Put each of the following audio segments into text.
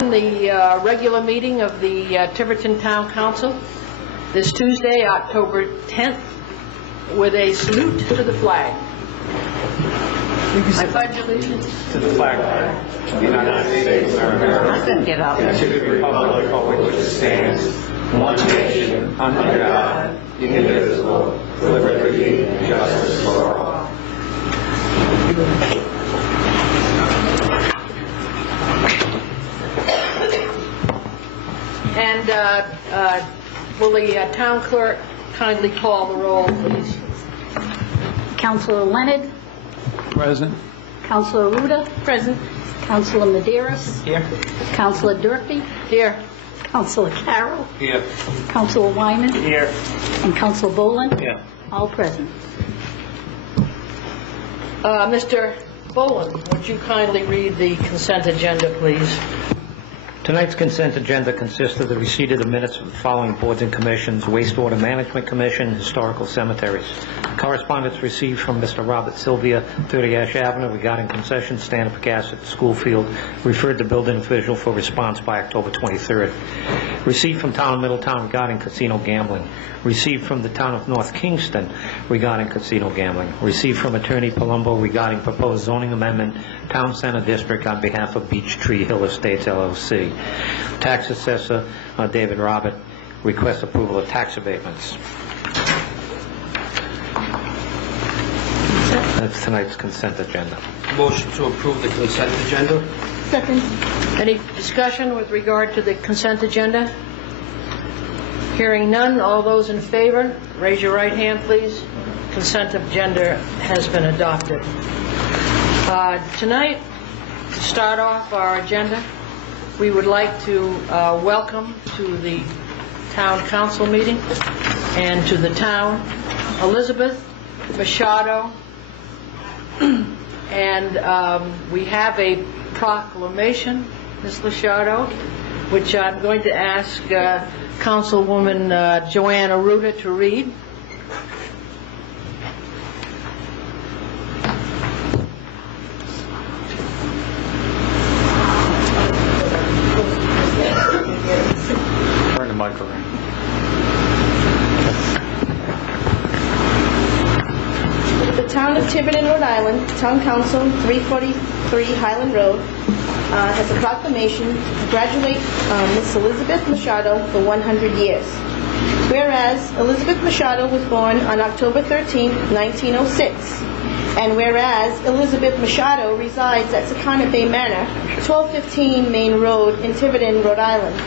The regular meeting of the Tiverton Town Council this Tuesday, October 10th, with a salute to the flag. I pledge allegiance to the flag of the United States of America, and to the republic for which it stands, one nation, under God, indivisible, with liberty and justice for all. And will the town clerk kindly call the roll, please? Councilor Leonard. Present. Councilor Ruda. Present. Councilor Medeiros. Here. Councilor Durkee. Here. Councilor Carroll. Here. Councilor Wyman. Here. And Councilor Boland. Here. All present. Mr. Boland, would you kindly read the consent agenda, please? Tonight's consent agenda consists of the receipt of the minutes of the following boards and commissions: Wastewater Management Commission, Historical Cemeteries. Correspondence received from Mr. Robert Sylvia, 30 Ash Avenue, regarding concession stand for gas at the school field, referred to building official for response by October 23rd. Received from Town of Middletown regarding casino gambling. Received from the Town of North Kingston regarding casino gambling. Received from Attorney Palumbo regarding proposed zoning amendment, Town Center District on behalf of Beech Tree Hill Estates, LLC. Tax Assessor David Robert requests approval of tax abatements. That's tonight's consent agenda. Motion to approve the consent agenda. Second. Any discussion with regard to the consent agenda? Hearing none, all those in favor, raise your right hand, please. Consent agenda has been adopted. Tonight, to start off our agenda, we would like to welcome to the town council meeting and to the town Elizabeth Machado, and we have a proclamation, Ms. Machado, which I'm going to ask Councilwoman Joanna Ruda to read. Turn the mic around. The Town of Tiverton, Rhode Island, Town Council, 343 Highland Road, has a proclamation to congratulate Miss Elizabeth Machado for 100 years. Whereas Elizabeth Machado was born on October 13, 1906, and whereas Elizabeth Machado resides at Secana Bay Manor, 1215 Main Road in Tiverton, Rhode Island,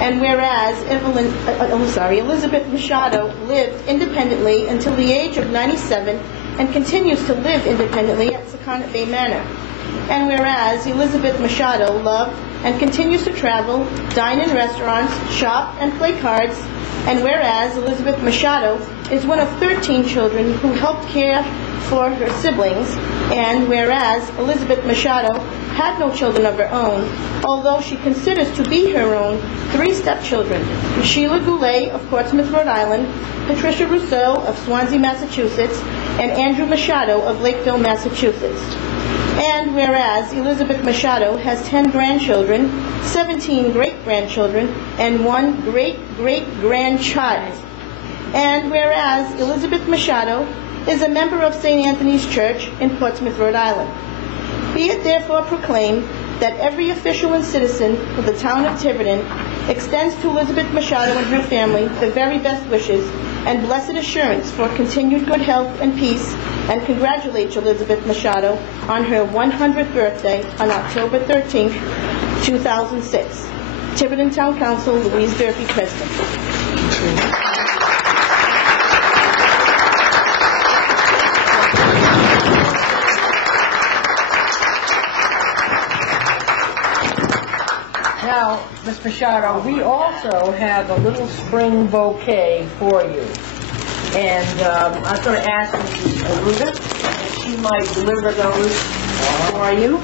and whereas Elizabeth Machado lived independently until the age of 97 and continues to live independently at Secana Bay Manor. And whereas Elizabeth Machado loved and continues to travel, dine in restaurants, shop, and play cards. And whereas Elizabeth Machado is one of 13 children who helped care for her siblings. And whereas Elizabeth Machado had no children of her own, although she considers to be her own 3 stepchildren: Sheila Goulet of Portsmouth, Rhode Island, Patricia Rousseau of Swansea, Massachusetts, and Andrew Machado of Lakeville, Massachusetts. And whereas Elizabeth Machado has 10 grandchildren, 17 great-grandchildren, and 1 great-great-grandchild. And whereas Elizabeth Machado is a member of St. Anthony's Church in Portsmouth, Rhode Island. Be it therefore proclaimed that every official and citizen of the town of Tiverton extends to Elizabeth Machado and her family the very best wishes and blessed assurance for continued good health and peace, and congratulates Elizabeth Machado on her 100th birthday on October 13, 2006. Tiverton Town Council, Louise Durkee, President. Now, Ms. Machado, we also have a little spring bouquet for you. And I'm going to ask Mrs. Aruda if she might deliver those for you.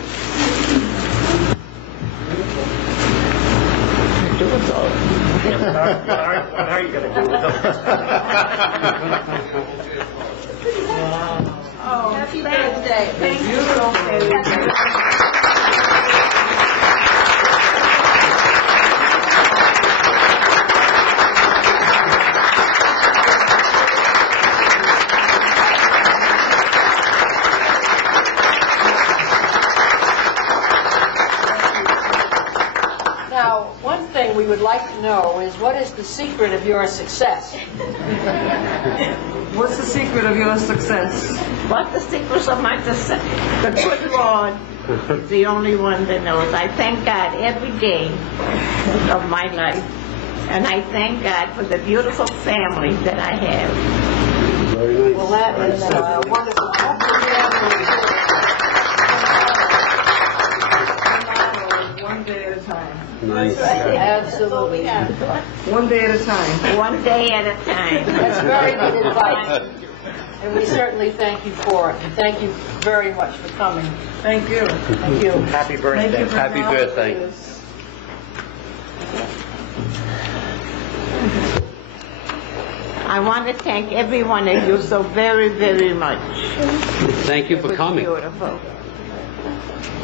What are you going to do with those? Oh, happy birthday. Thank you. Now, one thing we would like to know is what is the secret of your success? What's the secret of your success? What the secrets of my success? The good Lord is the only one that knows. I thank God every day of my life. And I thank God for the beautiful family that I have. Well, that is wonderful. One day at a time. Nice. Absolutely. One day at a time. One day at a time. That's very good advice. And we certainly thank you for it. And thank you very much for coming. Thank you. Thank you. Happy Thank birthday. you for Happy coming. birthday. I want to thank every one of you so very, very much. Thank you It for was coming. beautiful.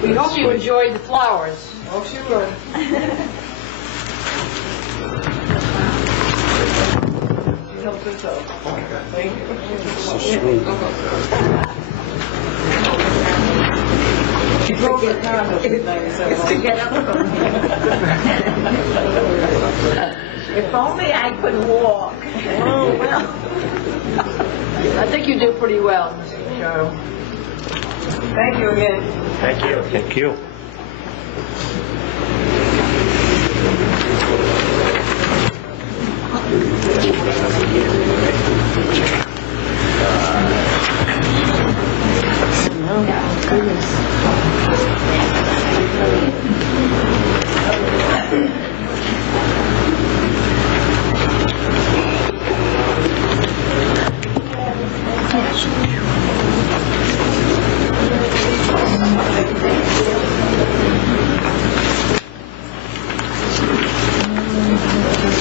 We hope you enjoyed the flowers. Oh, she will. She helped us out. Thank you. She drove her car in 97. Get up from here. If only I could walk. Oh, well. I think you do pretty well, Mrs. Machado. Thank you again. Thank you. Thank you.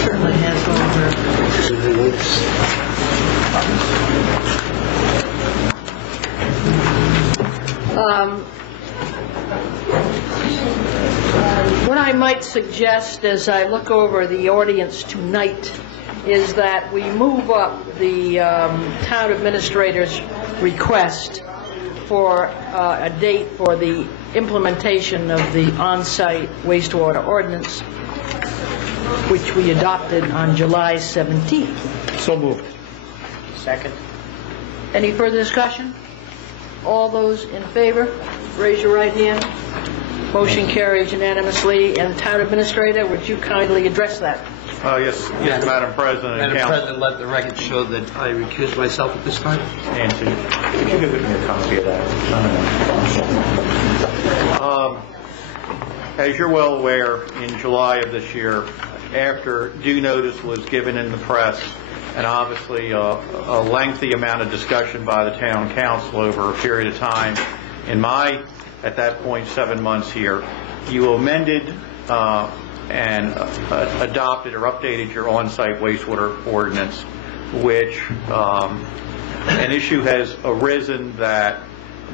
Certainly has all her. What I might suggest as I look over the audience tonight is that we move up the town administrator's request for a date for the implementation of the on-site wastewater ordinance, which we adopted on July 17th. So moved. Second. Any further discussion? All those in favor, raise your right hand. Motion carries unanimously. And Town Administrator, would you kindly address that? Yes, Madam President and Madam Council. President, let the record show that I recuse myself at this time. Nancy, could you give me a copy of that? As you're well aware, in July of this year, after due notice was given in the press, and obviously a lengthy amount of discussion by the Town Council over a period of time, in my, at that point, 7 months here, you amended and adopted or updated your on-site wastewater ordinance, which an issue has arisen that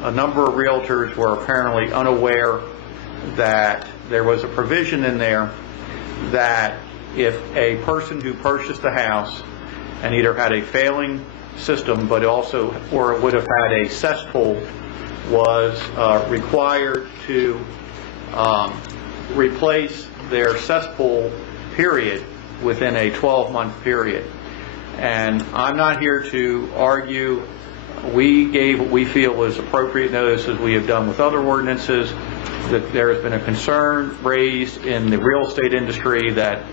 a number of realtors were apparently unaware that there was a provision in there that if a person who purchased a house and either had a failing system but also or would have had a cesspool was required to replace their cesspool period within a 12-month period. And I'm not here to argue. We gave what we feel was appropriate notice, as we have done with other ordinances, that there has been a concern raised in the real estate industry that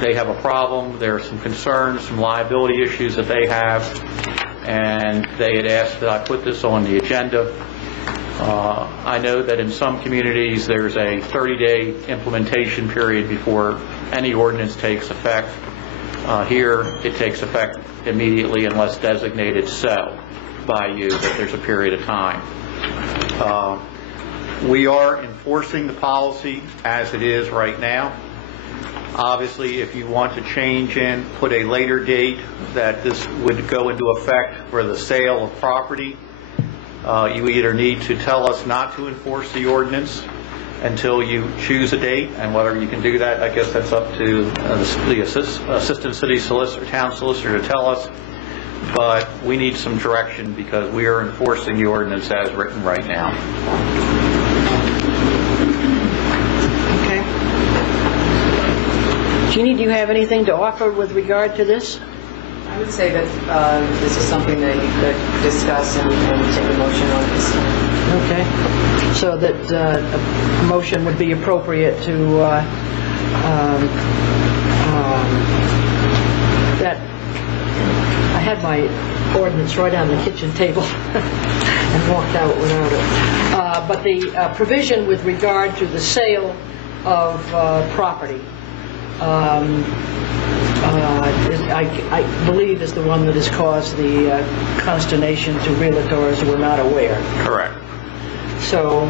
they have a problem. There are some concerns, some liability issues that they have, and they had asked that I put this on the agenda. I know that in some communities there's a 30-day implementation period before any ordinance takes effect. Here it takes effect immediately unless designated so by you, that there's a period of time. We are enforcing the policy as it is right now. Obviously, if you want to change in, put a later date that this would go into effect for the sale of property, you either need to tell us not to enforce the ordinance until you choose a date, and whether you can do that, I guess that's up to the assistant city solicitor, town solicitor to tell us. But we need some direction because we are enforcing the ordinance as written right now. Okay. Jeannie, do you have anything to offer with regard to this? I would say that this is something that you could discuss and take a motion on this time. Okay. So that a motion would be appropriate to that. I had my ordinance right on the kitchen table and walked out without it. But the provision with regard to the sale of property, I believe is the one that has caused the consternation to realtors who were not aware. Correct. So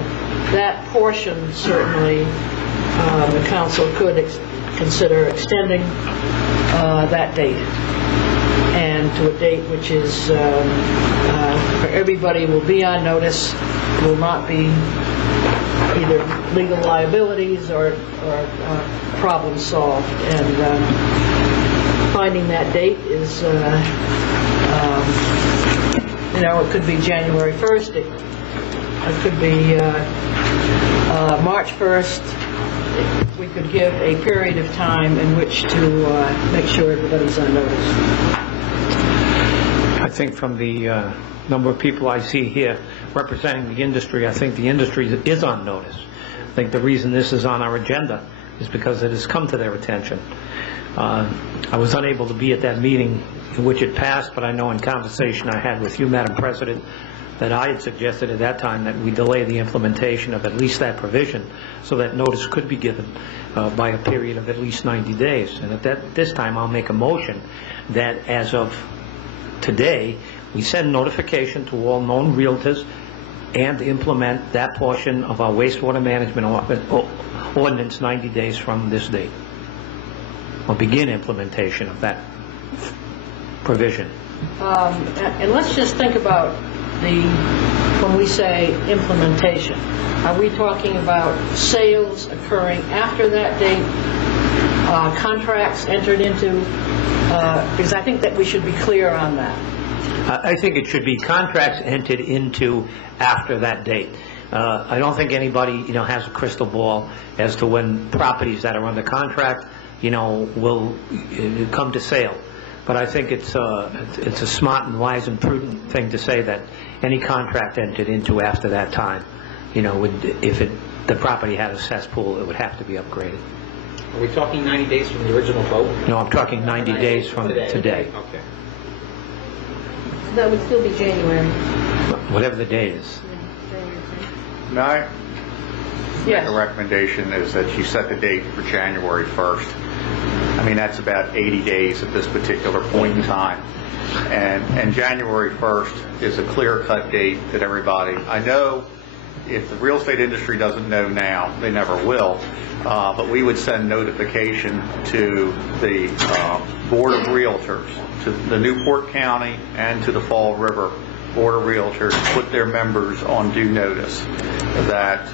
that portion, certainly, the council could consider extending that date, and to a date which is for everybody will be on notice, will not be either legal liabilities or problems solved. And finding that date is, it could be January 1st, it could be March 1st. We could give a period of time in which to make sure everybody's on notice. I think from the number of people I see here representing the industry, I think the industry is on notice. I think the reason this is on our agenda is because it has come to their attention. I was unable to be at that meeting in which it passed, but I know in conversation I had with you, Madam President, that I had suggested at that time that we delay the implementation of at least that provision so that notice could be given by a period of at least 90 days. And at this time I'll make a motion that as of today we send notification to all known realtors and implement that portion of our wastewater management ordinance 90 days from this date, or begin implementation of that provision. And let's just think about when we say implementation, are we talking about sales occurring after that date, contracts entered into, because I think that we should be clear on that. I think it should be contracts entered into after that date. I don't think anybody, has a crystal ball as to when properties that are under contract, will come to sale. But I think it's a smart and wise and prudent thing to say that any contract entered into after that time, if the property had a cesspool, it would have to be upgraded. Are we talking 90 days from the original vote? No, I'm talking 90 days from today. Okay. That would still be January. Whatever the date is. May I Yes. make a recommendation is that you set the date for January 1st. I mean, that's about 80 days at this particular point in time. And January 1st is a clear-cut date that everybody, I know if the real estate industry doesn't know now, they never will, but we would send notification to the Board of Realtors, to the Newport County and to the Fall River Board of Realtors, put their members on due notice that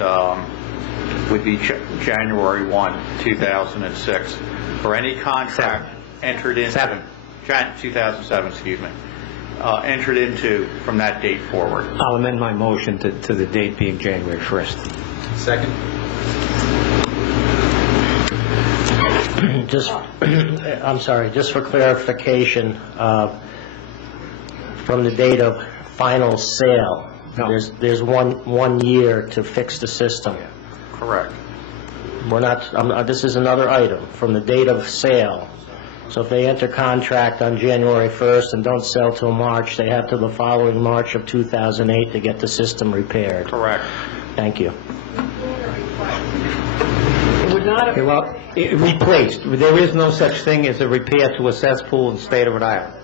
would be January 1, 2006, for any contract entered into 2007, excuse me, entered into from that date forward. I'll amend my motion to the date being January 1st. Second. I'm sorry, just for clarification, from the date of final sale, No. there's one year to fix the system. Correct. We're not, this is another item, from the date of sale. So if they enter contract on January 1st and don't sell till March, they have till the following March of 2008 to get the system repaired. Correct. Thank you. It would not have... Well, replaced. There is no such thing as a repair to a cesspool in the state of Rhode Island.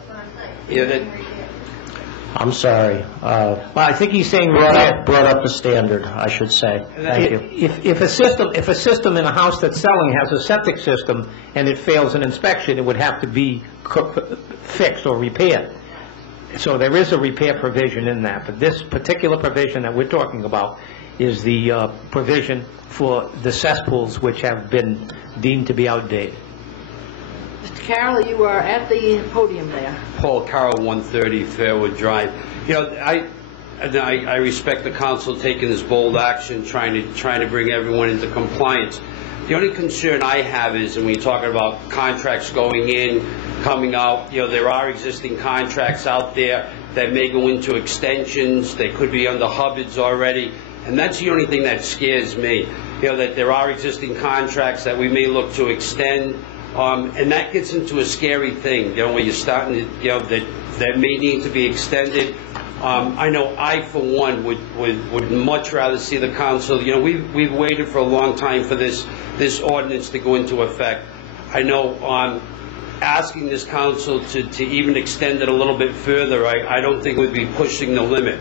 I'm sorry. Well, I think he's saying Brought up the standard, I should say. Thank you. If a system in a house that's selling has a septic system and it fails an inspection, it would have to be fixed or repaired. So there is a repair provision in that. But this particular provision that we're talking about is the provision for the cesspools which have been deemed to be outdated. Mr. Carroll, you are at the podium there. Paul Carroll, 130 Fairwood Drive. I respect the council taking this bold action, trying to bring everyone into compliance. The only concern I have is, and when you're talking about contracts going in, coming out, there are existing contracts out there that may go into extensions. They could be under Hubbards already. And that's the only thing that scares me, that there are existing contracts that we may look to extend. And that gets into a scary thing, when you're starting to, that may need to be extended. I know I, for one, would much rather see the council. We've waited for a long time for this ordinance to go into effect. I know asking this council to even extend it a little bit further, I don't think would be pushing the limit.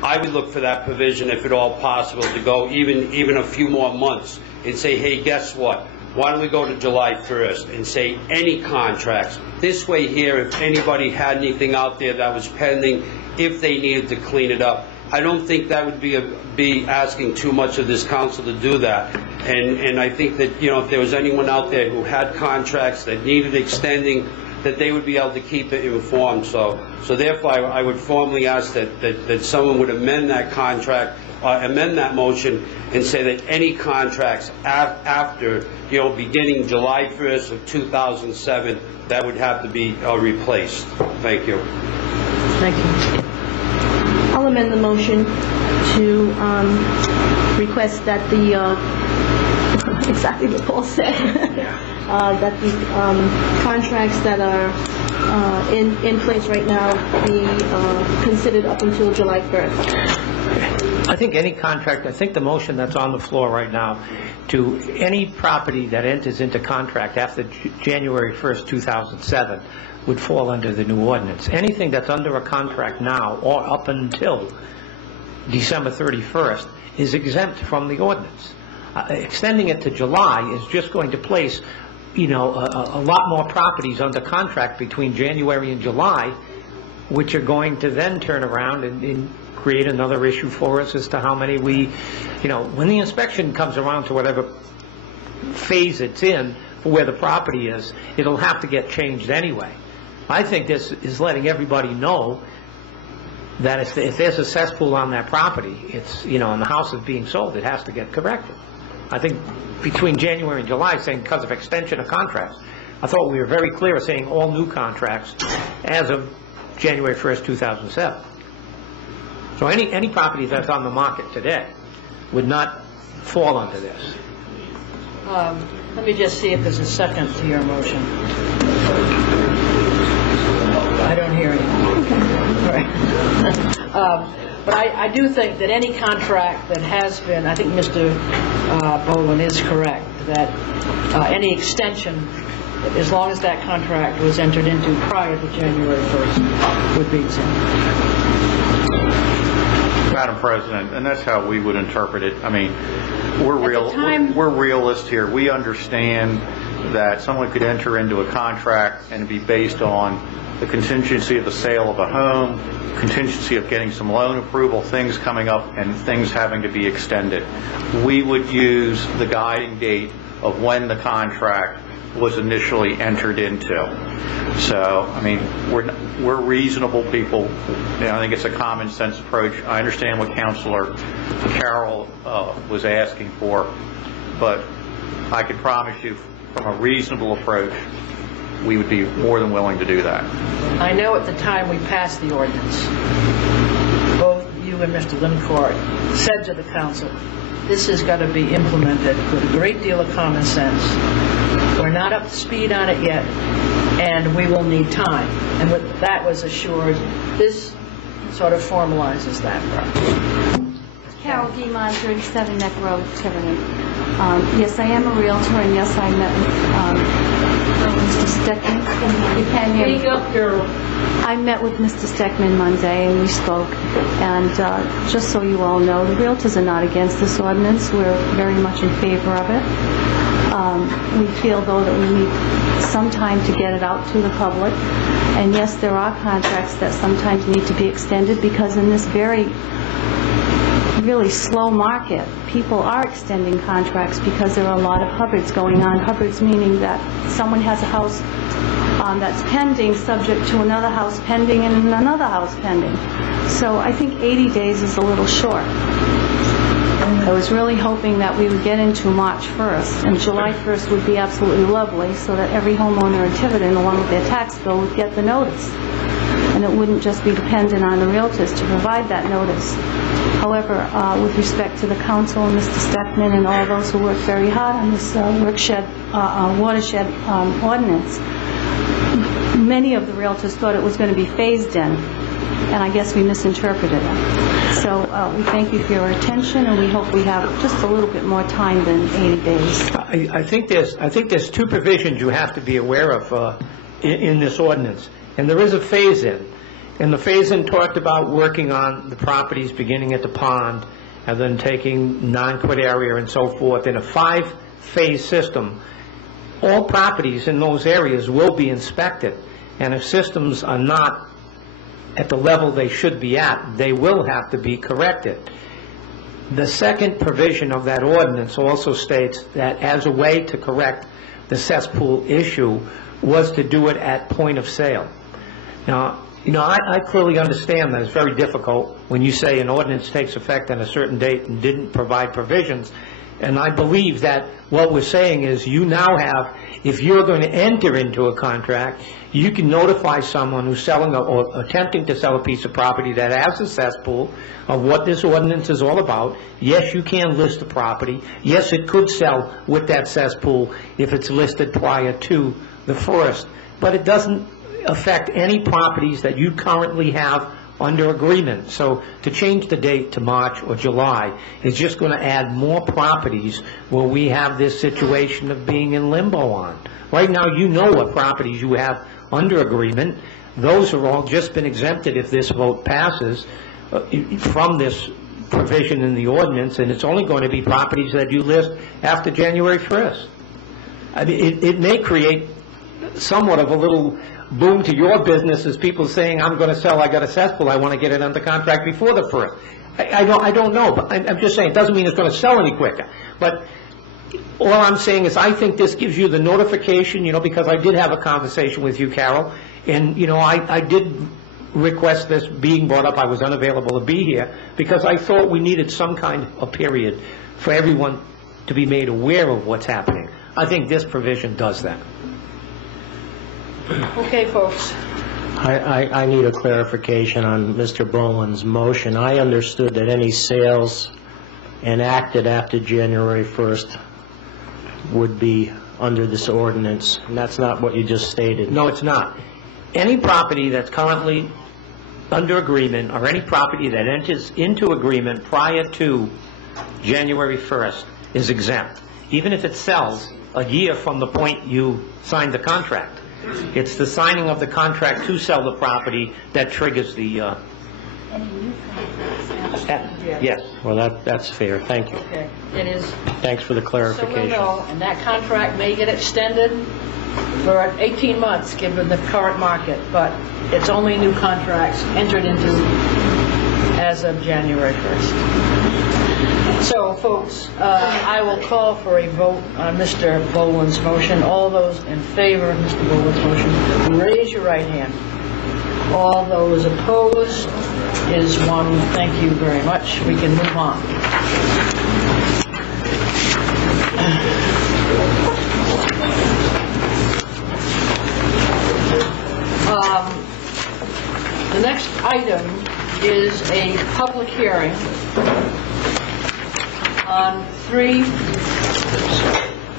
I would look for that provision, if at all possible, to go even a few more months and say, hey, guess what? Why don't we go to July 1st and say any contracts? This way here, if anybody had anything out there that was pending, if they needed to clean it up, I don't think that would be asking too much of this council to do that. And I think that, if there was anyone out there who had contracts that needed extending, that they would be able to keep it informed. So therefore, I would formally ask that someone would amend that contract, amend that motion, and say that any contracts after, beginning July 1st of 2007, that would have to be replaced. Thank you. Thank you. I'll amend the motion to request that the, exactly what Paul said, that the contracts that are in place right now be considered up until July 1st. I think any contract, I think the motion that's on the floor right now, to any property that enters into contract after January 1st, 2007, would fall under the new ordinance. Anything that's under a contract now or up until December 31st is exempt from the ordinance. Extending it to July is just going to place, a lot more properties under contract between January and July, which are going to then turn around and create another issue for us as to how many we, when the inspection comes around to whatever phase it's in for where the property is, it'll have to get changed anyway. I think this is letting everybody know that if there's a cesspool on that property, it's, and the house is being sold, it has to get corrected. I think between January and July, saying because of extension of contracts, I thought we were very clear saying all new contracts as of January 1st, 2007. So any property that's on the market today would not fall under this. Let me just see if there's a second to your motion. I don't hear anything. But I do think that any contract that has been, I think Mr. Boland is correct, that any extension, as long as that contract was entered into prior to January 1st, would be exempt. Madam President, and that's how we would interpret it. I mean, we're realists here. We understand that someone could enter into a contract and be based on the contingency of the sale of a home, contingency of getting some loan approval, things coming up, and things having to be extended. We would use the guiding date of when the contract was initially entered into. So, I mean, we're reasonable people. I think it's a common sense approach. I understand what Councilor Carroll was asking for, but I can promise you, from a reasonable approach, we would be more than willing to do that. I know at the time we passed the ordinance, both you and Mr. Lincourt said to the council, this has got to be implemented with a great deal of common sense. We're not up to speed on it yet, and we will need time. And with that was assured, this sort of formalizes that process. Carol Guimond, 37 Neck Road, Tiverton. Yes, I am a realtor, and yes, I met with Mr. Steckman. You can hear me. Up, girl. I met with Mr. Steckman Monday, and we spoke. And just so you all know, the realtors are not against this ordinance. We're very much in favor of it. We feel, though, that we need some time to get it out to the public. And yes, there are contracts that sometimes need to be extended, because in this really slow market, people are extending contracts because there are a lot of Hubbards going on. Hubbards meaning that someone has a house that's pending, subject to another house pending, and another house pending. So I think 80 days is a little short. I was really hoping that we would get into March 1st, and July 1st would be absolutely lovely, so that every homeowner in Tiverton, along with their tax bill, would get the notice. And it wouldn't just be dependent on the realtors to provide that notice. However, with respect to the council and Mr. Steckman and all those who worked very hard on this watershed ordinance, many of the realtors thought it was going to be phased in, and I guess we misinterpreted it. So we thank you for your attention, and we hope we have just a little bit more time than 80 days. I think there's two provisions you have to be aware of in this ordinance, and there is a phase-in. And the phase-in talked about working on the properties beginning at the pond and then taking non-quit area and so forth in a 5-phase system. All properties in those areas will be inspected, and if systems are not at the level they should be at, they will have to be corrected. The second provision of that ordinance also states that as a way to correct the cesspool issue was to do it at point of sale. Now, I clearly understand that it's very difficult when you say an ordinance takes effect on a certain date and didn't provide provisions. And I believe that what we're saying is you now have, if you're going to enter into a contract, you can notify someone who's selling or attempting to sell a piece of property that has a cesspool of what this ordinance is all about. Yes, you can list the property. Yes, it could sell with that cesspool if it's listed prior to the first. But it doesn't affect any properties that you currently have under agreement. So to change the date to March or July is just going to add more properties where we have this situation of being in limbo on. Right now, you know what properties you have under agreement. Those are all just been exempted if this vote passes from this provision in the ordinance, and it's only going to be properties that you list after January 1st. I mean, it may create somewhat of a little boom to your business as people saying, I'm going to sell, I got a cesspool, I want to get it under contract before the first. I don't know, but I'm just saying it doesn't mean it's going to sell any quicker. But all I'm saying is I think this gives you the notification, because I did have a conversation with you, Carol, and, I did request this being brought up. I was unavailable to be here because I thought we needed some kind of period for everyone to be made aware of what's happening. I think this provision does that. Okay, folks. I need a clarification on Mr. Boland's motion. I understood that any sales enacted after January 1st would be under this ordinance, and that's not what you just stated. No, it's not. Any property that's currently under agreement or any property that enters into agreement prior to January 1st is exempt, even if it sells a year from the point you signed the contract. It's the signing of the contract to sell the property that triggers the... Yes. Well, that's fair. Thank you. Okay. It is. Thanks for the clarification. So we'll know, and that contract may get extended for 18 months given the current market, but it's only new contracts entered into as of January 1st. So, folks, I will call for a vote on Mr. Boland's motion. All those in favor of Mr. Boland's motion, raise your right hand. All those opposed is one. Thank you very much. We can move on. The next item is a public hearing on 3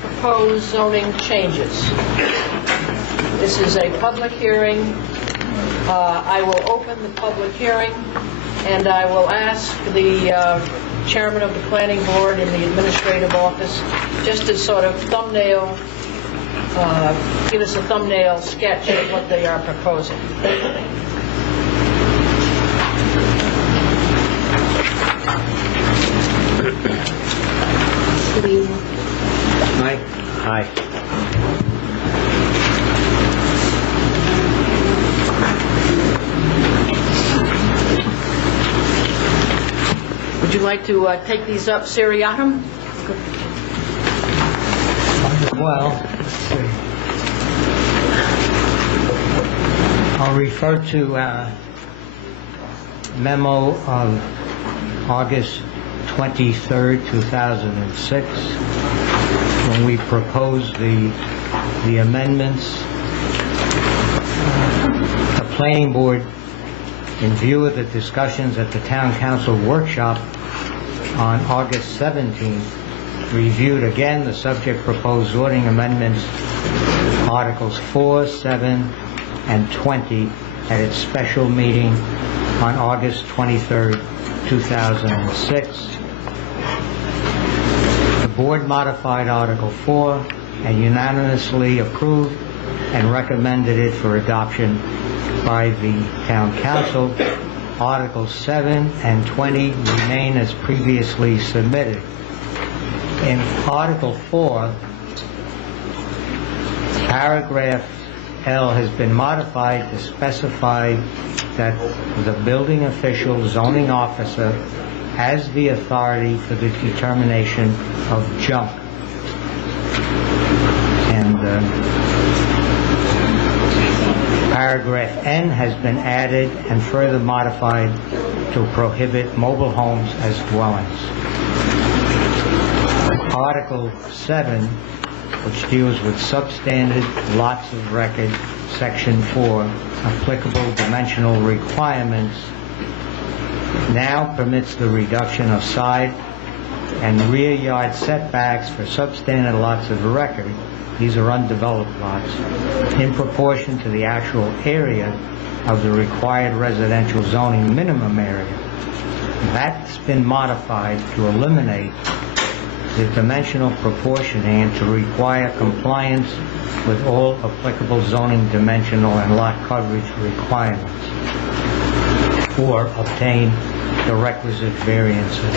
proposed zoning changes. This is a public hearing. I will open the public hearing, and I will ask the chairman of the planning board in the administrative office just to sort of thumbnail, give us a thumbnail sketch of what they are proposing. Good evening. Hi. Hi. Would you like to take these up seriatim? Well, let's see. I'll refer to memo of August 23rd, 2006, when we proposed the amendments. The planning board, in view of the discussions at the town council workshop on August 17th, reviewed again the subject proposed zoning amendments, Articles 4, 7, and 20, at its special meeting on August 23rd, 2006. The board modified Article 4 and unanimously approved and recommended it for adoption by the town council. Articles 7 and 20 remain as previously submitted. In Article 4, paragraph L has been modified to specify that the building official, zoning officer, has the authority for the determination of junk. And paragraph N has been added and further modified to prohibit mobile homes as dwellings. Article 7, which deals with substandard lots of record, Section 4, applicable dimensional requirements, now permits the reduction of side and rear yard setbacks for substandard lots of record, these are undeveloped lots, in proportion to the actual area of the required residential zoning minimum area. That's been modified to eliminate the dimensional proportioning and to require compliance with all applicable zoning dimensional and lot coverage requirements, or obtain the requisite variances.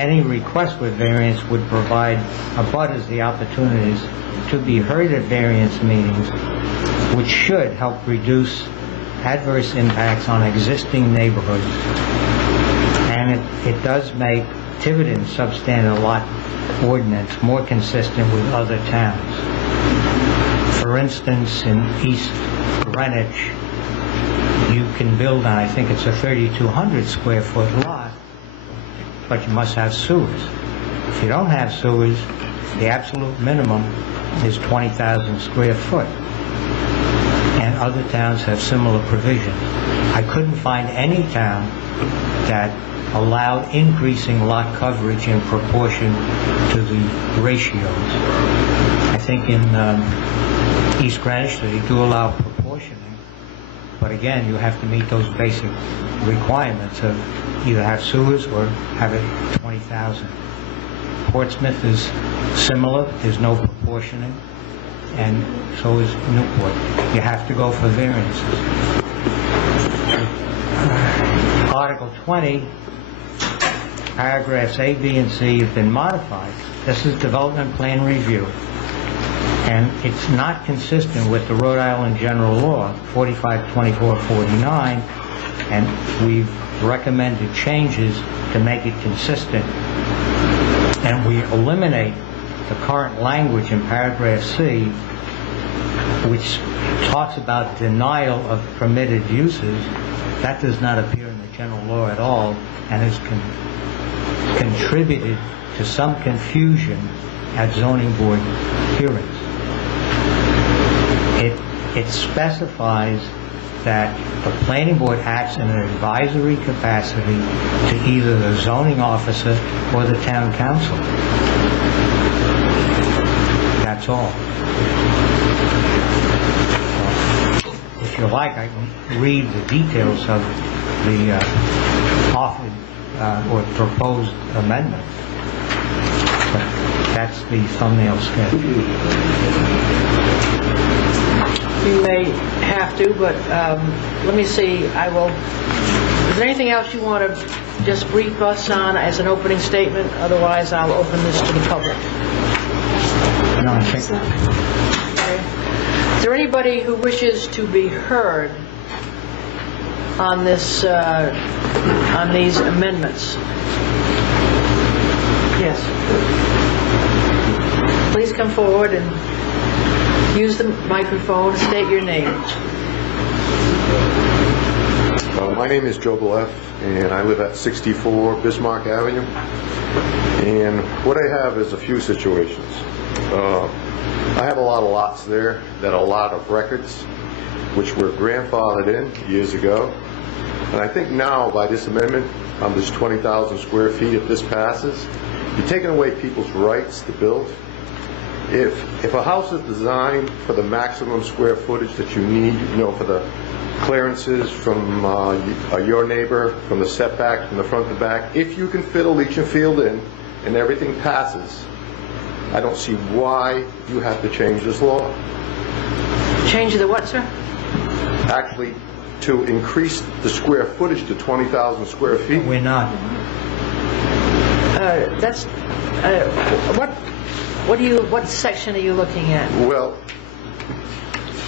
Any request for variance would provide abutters the opportunities to be heard at variance meetings, which should help reduce adverse impacts on existing neighborhoods. And it does make Tiverton substandard lot ordinance more consistent with other towns. For instance, in East Greenwich, you can build on, I think it's a 3,200 square foot lot, but you must have sewers. If you don't have sewers, the absolute minimum is 20,000 square foot. And other towns have similar provisions. I couldn't find any town that allowed increasing lot coverage in proportion to the ratios. I think in East Greenwich they do allow proportioning, but again, you have to meet those basic requirements of either have sewers or have it 20,000. Portsmouth is similar, there's no proportioning, and so is Newport. You have to go for variances. Article 20, paragraphs A, B, and C have been modified. This is development plan review, and it's not consistent with the Rhode Island General Law 452449, and we've recommended changes to make it consistent. And we eliminate the current language in paragraph C, which talks about denial of permitted uses. That does not appear in the general law at all, and has contributed to some confusion at zoning board hearings. It specifies that the planning board acts in an advisory capacity to either the zoning officer or the town council. That's all. If you like, I can read the details of the offered or proposed amendment. But that's the thumbnail sketch. You may have to, but let me see. Is there anything else you want to just brief us on as an opening statement? Otherwise, I'll open this to the public. No, I think Okay. Is there anybody who wishes to be heard on this, on these amendments? Yes. Please come forward and use the microphone. State your name. My name is Joe Beleff, and I live at 64 Bismarck Avenue. And what I have is a few situations. I have a lot of lots there that are a lot of records, which were grandfathered in years ago. And I think now, by this amendment, on this 20,000 square feet, if this passes, you're taking away people's rights to build. If a house is designed for the maximum square footage that you need, for the clearances from your neighbor, from the setback, from the front to back, if you can fit a leaching field in and everything passes, I don't see why you have to change this law. Change the what, sir? Actually, to increase the square footage to 20,000 square feet. We're not. What section are you looking at? Well,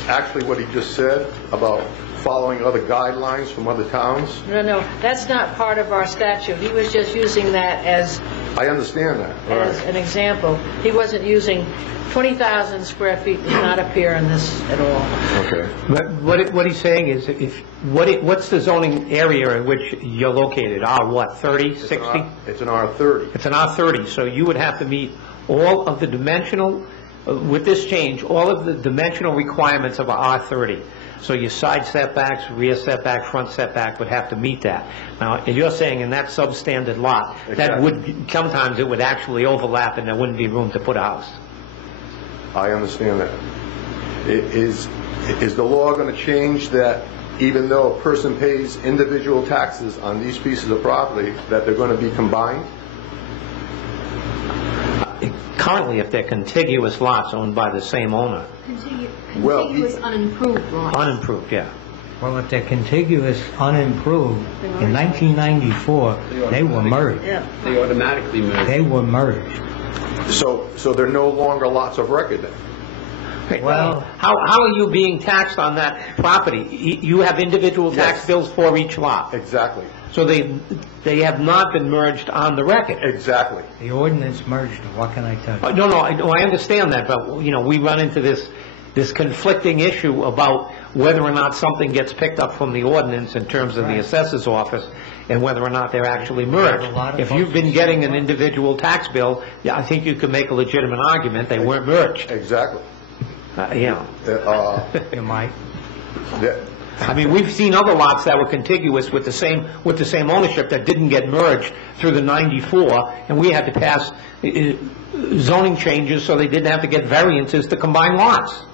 actually what he just said about following other guidelines from other towns. No, that's not part of our statute. He was just using that as... I understand that. As an example. He wasn't using 20,000 square feet does not appear in this at all. Okay. But what he's saying is, what's the zoning area in which you're located? R 30, 60? It's an R30. It's an R30, so you would have to meet all of the dimensional, with this change, all of the dimensional requirements of a R30. So your side setbacks, rear setback, front setback would have to meet that. Now, you're saying in that substandard lot, that would, sometimes it would actually overlap and there wouldn't be room to put a house. I understand that. Is the law going to change that even though a person pays individual taxes on these pieces of property, that they're going to be combined? Currently, if they're contiguous lots owned by the same owner. Contiguous unimproved lots. Unimproved, yeah. Well, if they're contiguous, unimproved, in 1994, they were merged. Yeah. They automatically merge. They were merged. So they're no longer lots of record then? Well, how are you being taxed on that property? You have individual tax bills for each lot. Exactly. So they have not been merged on the record. Exactly. The ordinance merged them. What can I tell you? No, I understand that, but we run into this conflicting issue about whether or not something gets picked up from the ordinance in terms of the assessor's office and whether or not they're actually merged. If you've been getting an individual tax bill, yeah, I think you can make a legitimate argument they weren't merged. Exactly. You might. I mean, we've seen other lots that were contiguous with the same ownership that didn't get merged through the 94, and we had to pass zoning changes so they didn't have to get variances to combine lots.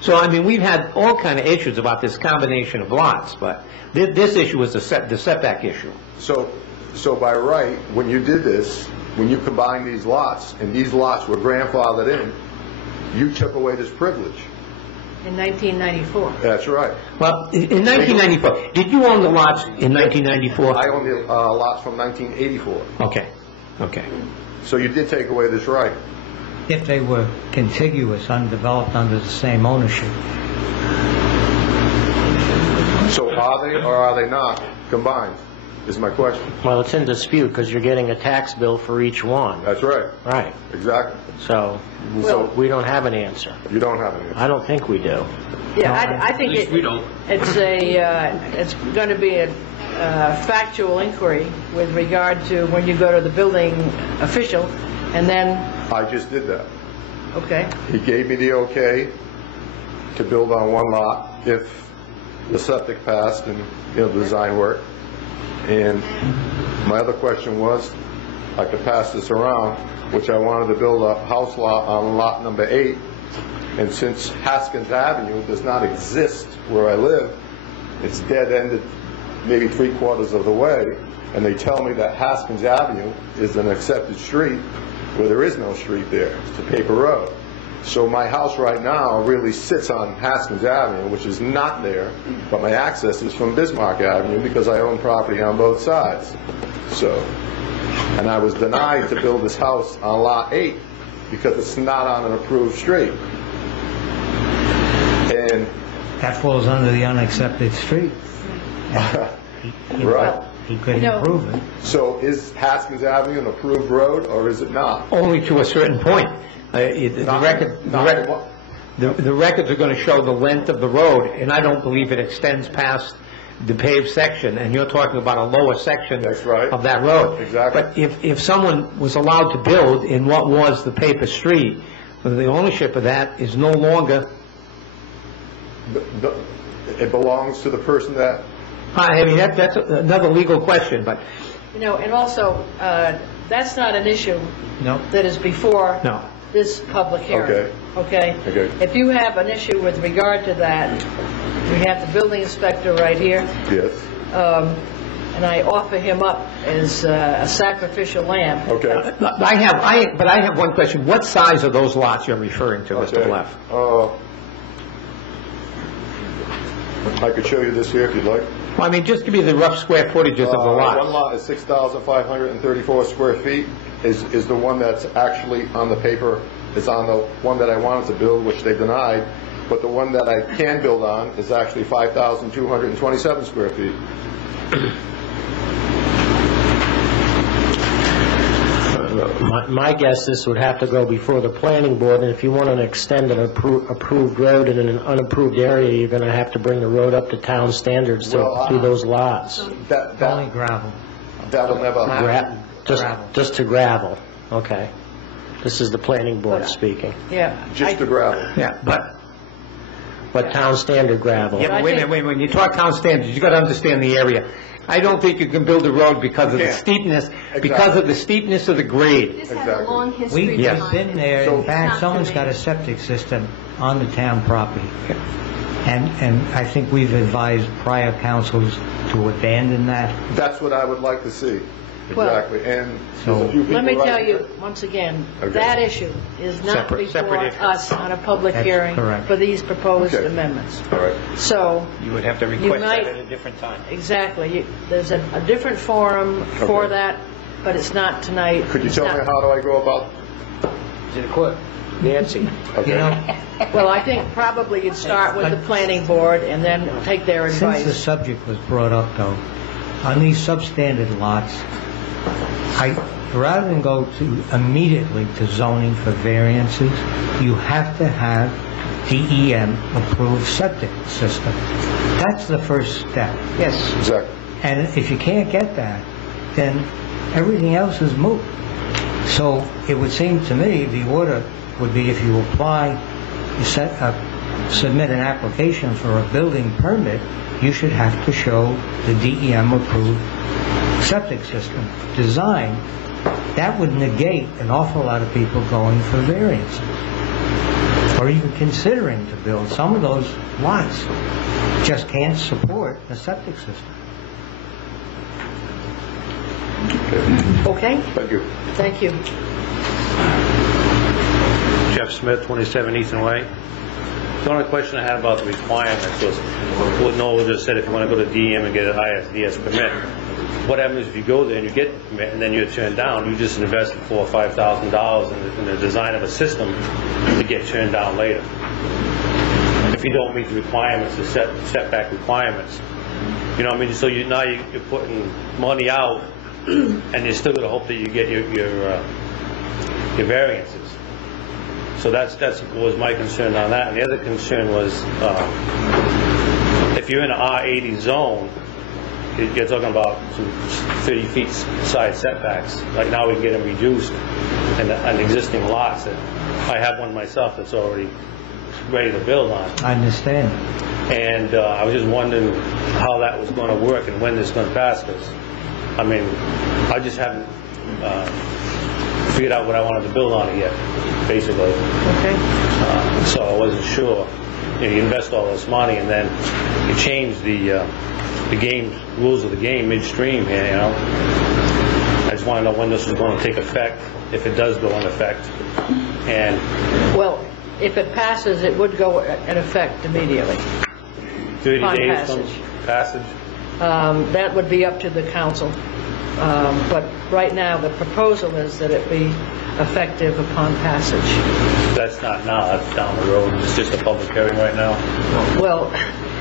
So, I mean, we've had all kind of issues about this combination of lots, but this issue is the setback issue. So by right, when you did this, when you combined these lots, and these lots were grandfathered in, you took away this privilege. In 1994. That's right. Well, in 1994, did you own the lots in 1994? I owned the lots from 1984. Okay. So you did take away this right. If they were contiguous, undeveloped under the same ownership. So are they or are they not combined, is my question. Well, it's in dispute because you're getting a tax bill for each one. That's right. Right. Exactly. So we don't have an answer. You don't have an answer. I don't think we do. Yeah, I think we don't. It's going to be a factual inquiry with regard to when you go to the building official, and then... I just did that. Okay. He gave me the okay to build on one lot if the septic passed and the design work. And my other question was, I could pass this around, which I wanted to build a house lot on lot number 8. And since Haskins Avenue does not exist where I live, it's dead-ended maybe 3/4 of the way, and they tell me that Haskins Avenue is an accepted street where there is no street there. It's a paper road. So my house right now really sits on Haskins Avenue, which is not there, but my access is from Bismarck Avenue because I own property on both sides. So, and I was denied to build this house on lot 8 because it's not on an approved street. And that falls under the unaccepted street. Right. He could improve it. So is Haskins Avenue an approved road, or is it not? Only to a certain point. The records are going to show the length of the road, and I don't believe it extends past the paved section, and you're talking about a lower section That's right. of that road. Exactly. But if someone was allowed to build in what was the paper street, the ownership of that is no longer... It belongs to the person that... I mean, that's another legal question, but... You know, and also, that's not an issue No. that is before No. this public hearing. Okay. Okay? If you have an issue with regard to that, we have the building inspector right here, Yes. and I offer him up as a sacrificial lamb. Okay. But I have one question. What size are those lots you're referring to, Mr. Bleff? I could show you this here if you'd like. Well, I mean, just give me the rough square footages of the lots. One lot is 6,534 square feet, is the one that's actually on the paper, is on the one that I wanted to build, which they denied, but the one that I can build on is actually 5,227 square feet. My guess, this would have to go before the planning board, and if you want to extend an approved road in an unapproved area, you're going to have to bring the road up to town standards to do those lots. Only gravel. That will never happen. Just to gravel, okay. This is the planning board speaking. Yeah. Just to gravel. Yeah, But town standard gravel. Yeah, but wait a minute. When you talk town standards, you got to understand the area. I don't think you can build a road because of the steepness, because of the steepness of the grade. This has a long history We've behind been it. there. So- In fact, someone's got a septic system on the town property. And I think we've advised prior councils to abandon that. That's what I would like to see. Well, Exactly. And So- there's a few Let me people tell right you, here. once again, Okay. that issue is not Separate before issue. us on a public That's hearing correct. for these proposed Okay. amendments. All right. So, You would have to You request might- that at a different time. exactly, there's a different forum for Okay. that, but it's not tonight. Could you It's tell me not- how do I go about? Nancy. Okay. You know, Well, I think probably you'd start with the planning board and then take their since the advice. subject was brought up, though, on these substandard lots, rather than go immediately to zoning for variances, you have to have DEM approved septic system. That's the first step. Yes. Exactly. And if you can't get that, then everything else is moot. So it would seem to me the order would be if you apply, submit an application for a building permit, you should have to show the DEM approved septic system design. That would negate an awful lot of people going for variance or even considering to build. Some of those lots just can't support a septic system. Okay, Thank you. thank you. Jeff Smith, 27 Eastern Way. The only question I had about the requirements was, what Noel just said, if you want to go to DEM and get an ISDS permit, what happens if you go there and you get the permit and then you're turned down? You just invested $4,000 or $5,000 in the design of a system to get turned down later. If you don't meet the requirements, the setback requirements. You know what I mean? So now you're putting money out and you're still going to hope that you get your variances. So that was my concern on that. And the other concern was if you're in an R80 zone, you're talking about some 30 feet side setbacks. Like now we can get them reduced on existing lots. I have one myself that's already ready to build on. I understand. And I was just wondering how that was going to work and when this is going to pass. Because, I mean, I just haven't figured out what I wanted to build on it yet, basically. Okay. So I wasn't sure. You invest all this money and then you change the rules of the game midstream here, you know. I just want to know when this is going to take effect, if it does go into effect. And Well, if it passes, it would go in effect immediately. 30 Upon days passage. from passage. That would be up to the council. But right now, the proposal is that it be effective upon passage. That's not now, that's down the road. It's just a public hearing right now. Well,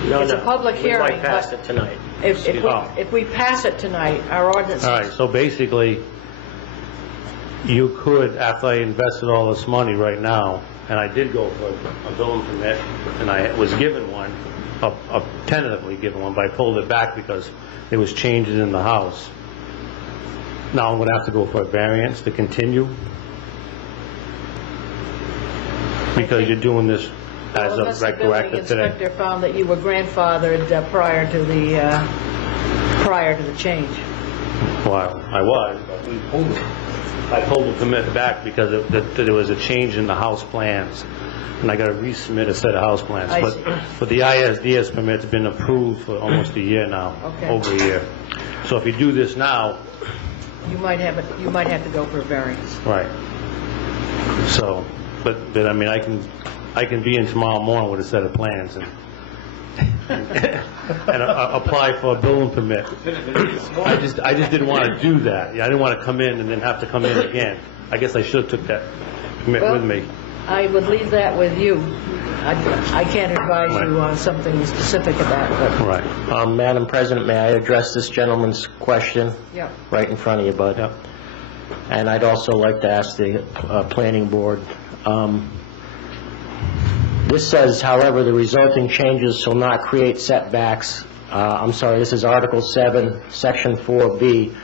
it's a public hearing, We might pass but it tonight. if we pass it tonight, our ordinance... All right, so basically, you could, after I invested all this money right now, and I did go for a building permit, and I was given one, tentatively given one, but I pulled it back because there was changes in the house. Now I'm going to have to go for a variance to continue because you're doing this as Unless a the building retroactive today. inspector found that you were grandfathered prior to the change. Well, I was, but we pulled it. I pulled the permit back because there was a change in the house plans, and I got to resubmit a set of house plans. I see. But the ISDS permit's been approved for almost a year now, Okay. over a year. So if you do this now, You might have to go for a variance. right. So, but I mean, I can be in tomorrow morning with a set of plans and apply for a building permit. I just didn't want to do that. I didn't want to come in and then have to come in again. I guess I should have took that permit with me. I would leave that with you. I can't advise you on something specific about it. Right. Madam President, may I address this gentleman's question? Yeah. Right in front of you, bud. Yep. And I'd also like to ask the planning board. This says, however, the resulting changes shall not create setbacks. I'm sorry, this is Article 7, Section 4B.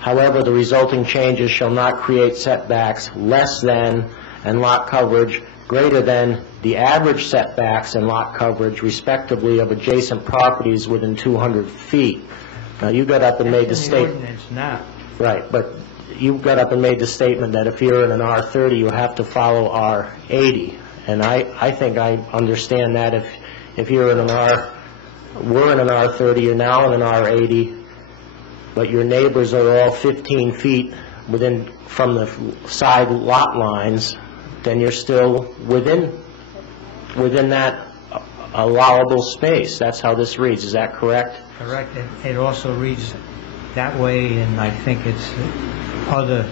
However, the resulting changes shall not create setbacks less than and lot coverage greater than the average setbacks and lot coverage, respectively, of adjacent properties within 200 feet. Now, you got up and made the statement. ordinance now. Right, but you got up and made the statement that if you're in an R30, you have to follow R80. And I think I understand that if you're in an we're in an R30, you're now in an R80, but your neighbors are all 15 feet from the side lot lines, then you're still within that allowable space. That's how this reads. Is that correct? Correct. It also reads that way, and I think it's other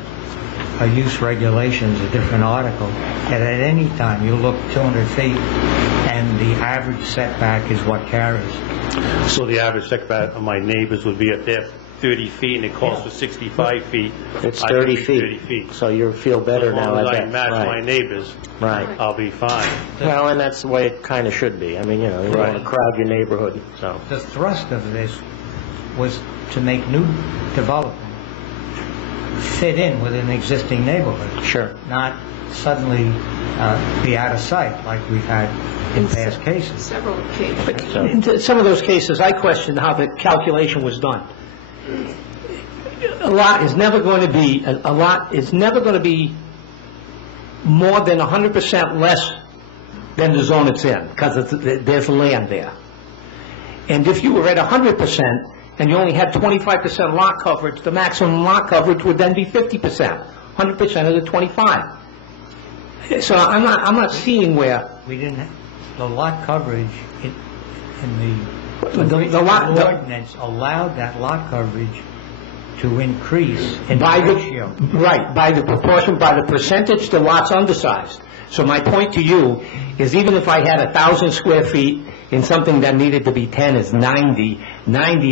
use regulations, a different article, that at any time you look 200 feet and the average setback is what carries. So the average setback of my neighbors would be if they're 30 feet and it calls for 65 feet. It's I 30 could be feet. 30 feet. So you feel better now. As long as I bet. match Right. my neighbors, Right. I'll be fine. Well, and that's the way it kind of should be. I mean, you don't want to crowd your neighborhood. So The thrust of this was to make new development fit in with an existing neighborhood. Sure. Not suddenly be out of sight like we've had in past cases. Several cases. In some of those cases, I question how the calculation was done. A lot is never going to be more than 100% less than the zone it's in, because there's land there. And if you were at 100% and you only had 25% lot coverage, the maximum lot coverage would then be 50%, 100% of the 25. So I'm not seeing where We didn't have, the lot coverage in the lot ordinance allowed that lot coverage to increase in by ratio. by the proportion, by the percentage, the lot's undersized. So my point to you is, even if I had 1,000 square feet in something that needed to be 10 is 90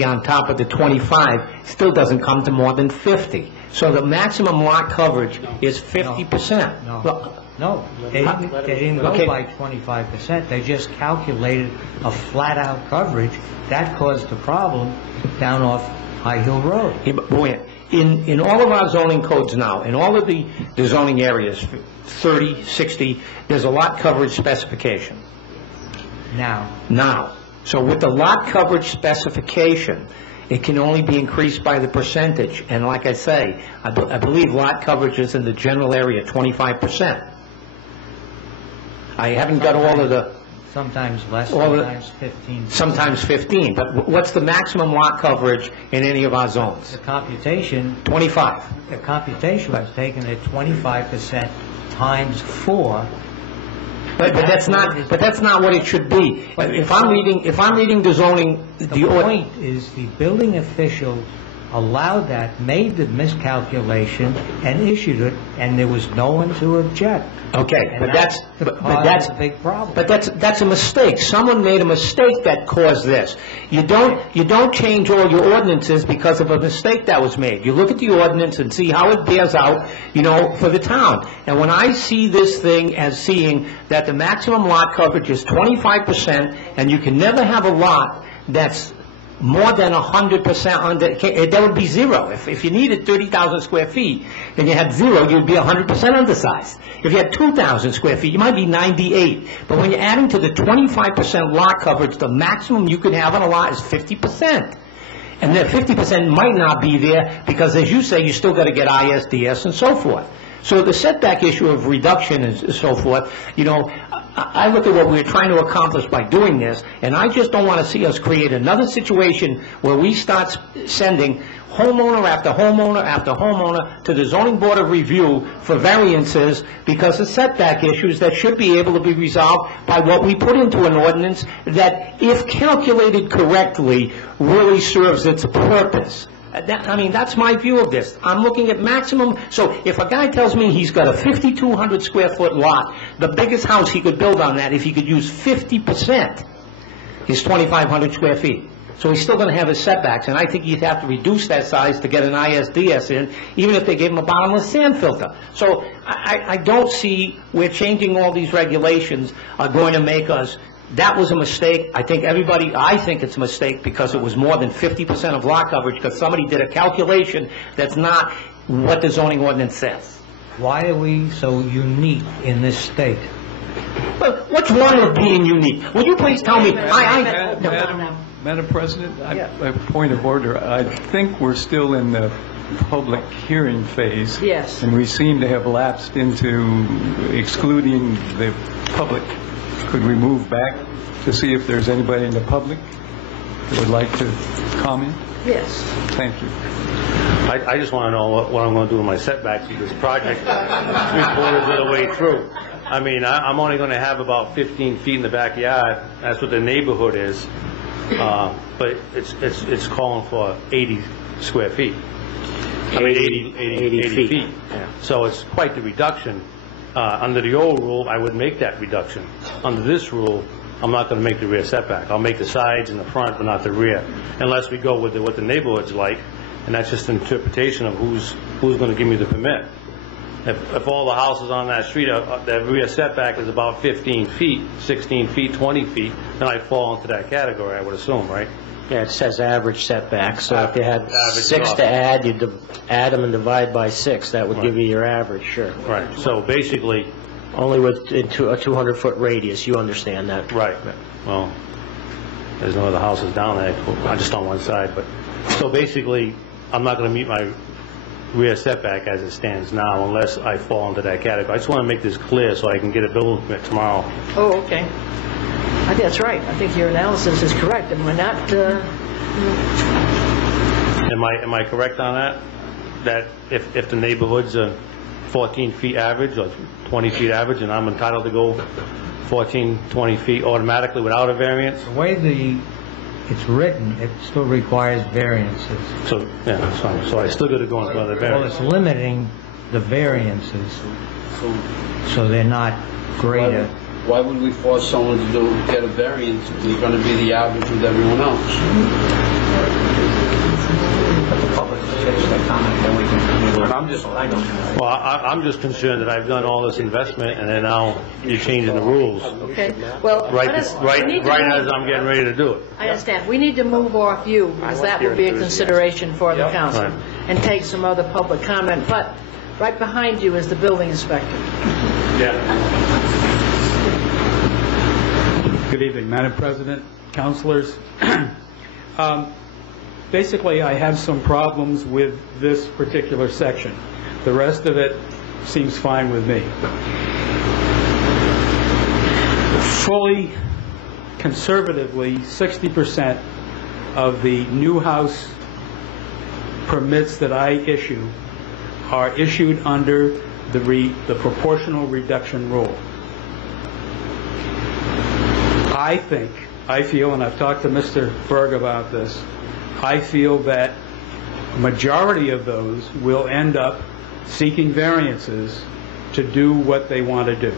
on top of the 25 still doesn't come to more than 50. So the maximum lot coverage is 50%. No, they didn't go Okay. by 25%. They just calculated a flat-out coverage. That caused the problem down off High Hill Road. Yeah, but wait, in all of our zoning codes now, in all of the zoning areas, 30, 60, there's a lot coverage specification. Now. So with the lot coverage specification, it can only be increased by the percentage. And like I say, I believe lot coverage is in the general area 25%. I haven't got all of the... Sometimes less, All the- sometimes 15. Sometimes 15, but what's the maximum lot coverage in any of our zones? The computation 25. was taken at 25% times 4. But that's not what it should be. If I'm reading the zoning, The point is the building official allowed that, made the miscalculation, and issued it, and there was no one to object. Okay, And but that's a big problem. But that's a mistake. Someone made a mistake that caused this. You don't change all your ordinances because of a mistake that was made. You look at the ordinance and see how it bears out, for the town. And when I see this thing as seeing that the maximum lot coverage is 25%, and you can never have a lot that's more than 100% under, that would be zero. If you needed 30,000 square feet, and you had zero, you'd be 100% undersized. If you had 2,000 square feet, you might be 98. But when you're adding to the 25% lot coverage, the maximum you could have on a lot is 50%. And that 50% might not be there because, as you say, you still got to get ISDS and so forth. So the setback issue of reduction and so forth, I look at what we're trying to accomplish by doing this, and I just don't want to see us create another situation where we start sending homeowner after homeowner after homeowner to the zoning board of review for variances because of setback issues that should be able to be resolved by what we put into an ordinance that, if calculated correctly, really serves its purpose. That's my view of this. I'm looking at maximum. So if a guy tells me he's got a 5,200 square foot lot, the biggest house he could build on that, if he could use 50%, is 2,500 square feet. So he's still going to have his setbacks, and I think you'd have to reduce that size to get an ISDS in, even if they gave him a bottomless sand filter. So I don't see where changing all these regulations are going to make us. That was a mistake. I think it's a mistake because it was more than 50% of lot coverage because somebody did a calculation that's not what the zoning ordinance says. Why are we so unique in this state? Well, what's wrong with being unique? Will you please tell me? Madam President, a point of order. I think we're still in the public hearing phase. Yes. And we seem to have lapsed into excluding the public. Could we move back to see if there's anybody in the public that would like to comment? Yes. Thank you. I just want to know what I'm going to do with my setbacks with this project 3/4 of the way through. I'm only going to have about 15 feet in the backyard. That's what the neighborhood is. But it's calling for 80 square feet. 80 feet. Yeah. So it's quite the reduction. Under the old rule, I would make that reduction. Under this rule, I'm not going to make the rear setback. I'll make the sides and the front, but not the rear, unless we go with what the neighborhood's like, and that's just an interpretation of who's going to give me the permit. If all the houses on that street, that rear setback is about 15 feet, 16 feet, 20 feet, then I fall into that category, I would assume, right? Yeah, it says average setback, so if you had Average 6 off. to add, you'd add them and divide by 6. That would give you your average, sure. Right, so basically... Only with a 200-foot radius, you understand that. Right, well, there's no other houses down there, just on one side, but... So basically, I'm not going to meet my rear setback as it stands now unless I fall into that category. I just want to make this clear so I can get a building permit tomorrow. Oh, okay. I think that's right. I think your analysis is correct, and we're not... Am I correct on that? That if the neighborhood's a 14 feet average or 20 feet average, and I'm entitled to go 14, 20 feet automatically without a variance? The way it's written, it still requires variances. So, yeah, so I still got to go into another variance. Well, it's limiting the variances, so they're not greater. Why would we force someone to get a variance if it's going to be the average with everyone else? I'm just concerned that I've done all this investment and then now you're changing the rules. Okay. Well, Right as I'm getting ready to do it. I understand. We need to move off you, because that will be a consideration for the council, Right. and take some other public comment. But right behind you is the building inspector. Good evening, Madam President, councilors. Basically, I have some problems with this particular section. The rest of it seems fine with me. Fully, conservatively, 60% of the new house permits that I issue are issued under the proportional reduction rule. I feel, and I've talked to Mr. Berg about this, I feel that majority of those will end up seeking variances to do what they want to do.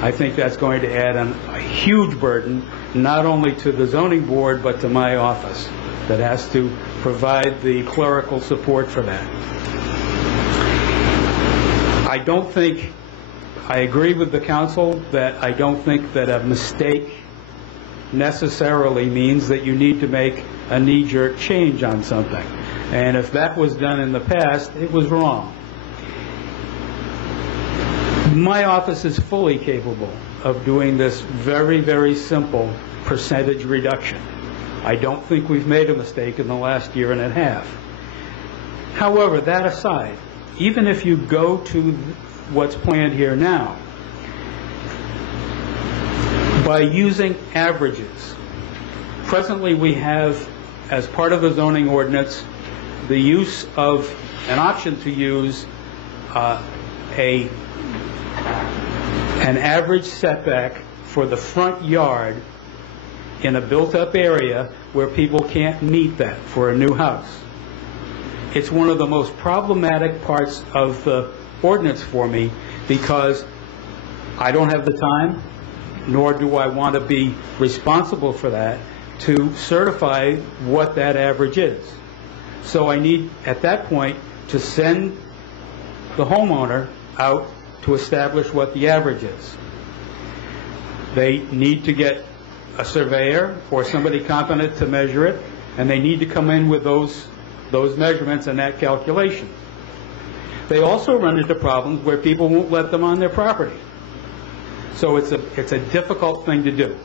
I think that's going to add a huge burden, not only to the zoning board, but to my office, that has to provide the clerical support for that. I agree with the council that I don't think that a mistake necessarily means that you need to make a knee-jerk change on something. And if that was done in the past, it was wrong. My office is fully capable of doing this very, very simple percentage reduction. I don't think we've made a mistake in the last year and a half. However, that aside, even if you go to what's planned here now, by using averages, presently we have, as part of the zoning ordinance, the use of an option to use an average setback for the front yard in a built-up area where people can't meet that for a new house. It's one of the most problematic parts of the ordinance for me, because I don't have the time, nor do I want to be responsible for that, to certify what that average is. So I need, at that point, to send the homeowner out to establish what the average is. They need to get a surveyor or somebody competent to measure it, and they need to come in with those measurements and that calculation. They also run into problems where people won't let them on their property. So it's a difficult thing to do.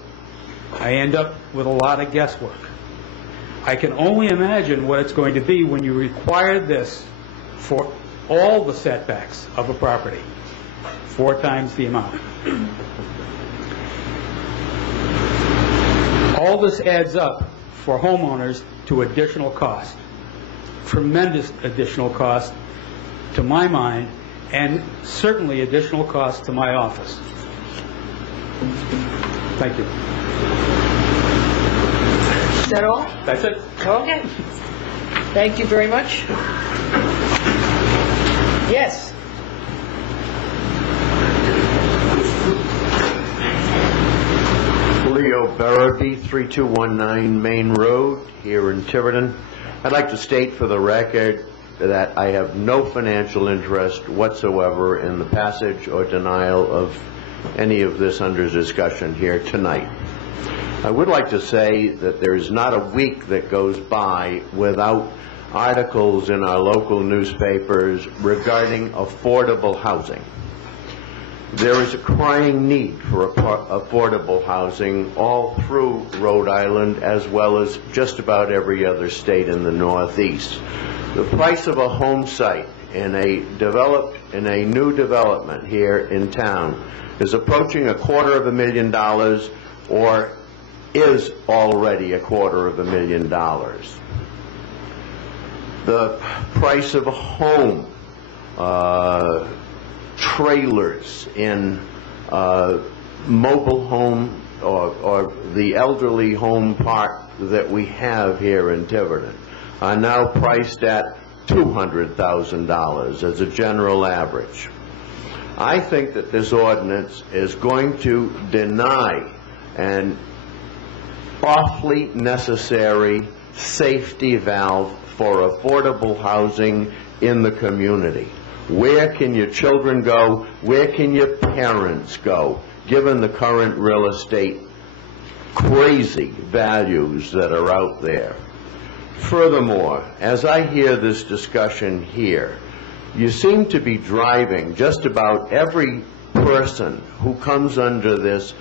I end up with a lot of guesswork. I can only imagine what it's going to be when you require this for all the setbacks of a property, 4 times the amount. All this adds up for homeowners to additional cost, tremendous additional cost to my mind, and certainly additional cost to my office. Thank you. Is that all? That's it. Okay. Thank you very much. Yes. Leo Barabee, 3219 Main Road, here in Tiverton. I'd like to state for the record that I have no financial interest whatsoever in the passage or denial of any of this under discussion here tonight. I would like to say that there is not a week that goes by without articles in our local newspapers regarding affordable housing. There is a crying need for affordable housing all through Rhode Island, as well as just about every other state in the Northeast. The price of a home site in a new development here in town is approaching $250,000, or is already $250,000. The price of a home, trailers in mobile home or the elderly home park that we have here in Tiverton, are now priced at $200,000 as a general average. I think that this ordinance is going to deny an awfully necessary safety valve for affordable housing in the community. Where can your children go? Where can your parents go, given the current real estate crazy values that are out there? Furthermore, as I hear this discussion here, you seem to be driving just about every person who comes under this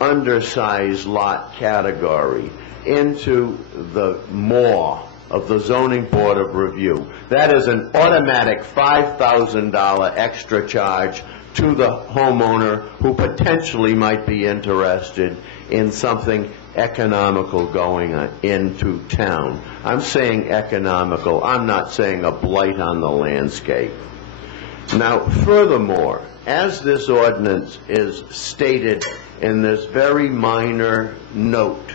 undersized lot category into the maw of the Zoning Board of Review. That is an automatic $5,000 extra charge to the homeowner who potentially might be interested in something economical going into town. I'm saying economical. I'm not saying a blight on the landscape. Now, furthermore, as this ordinance is stated in this very minor note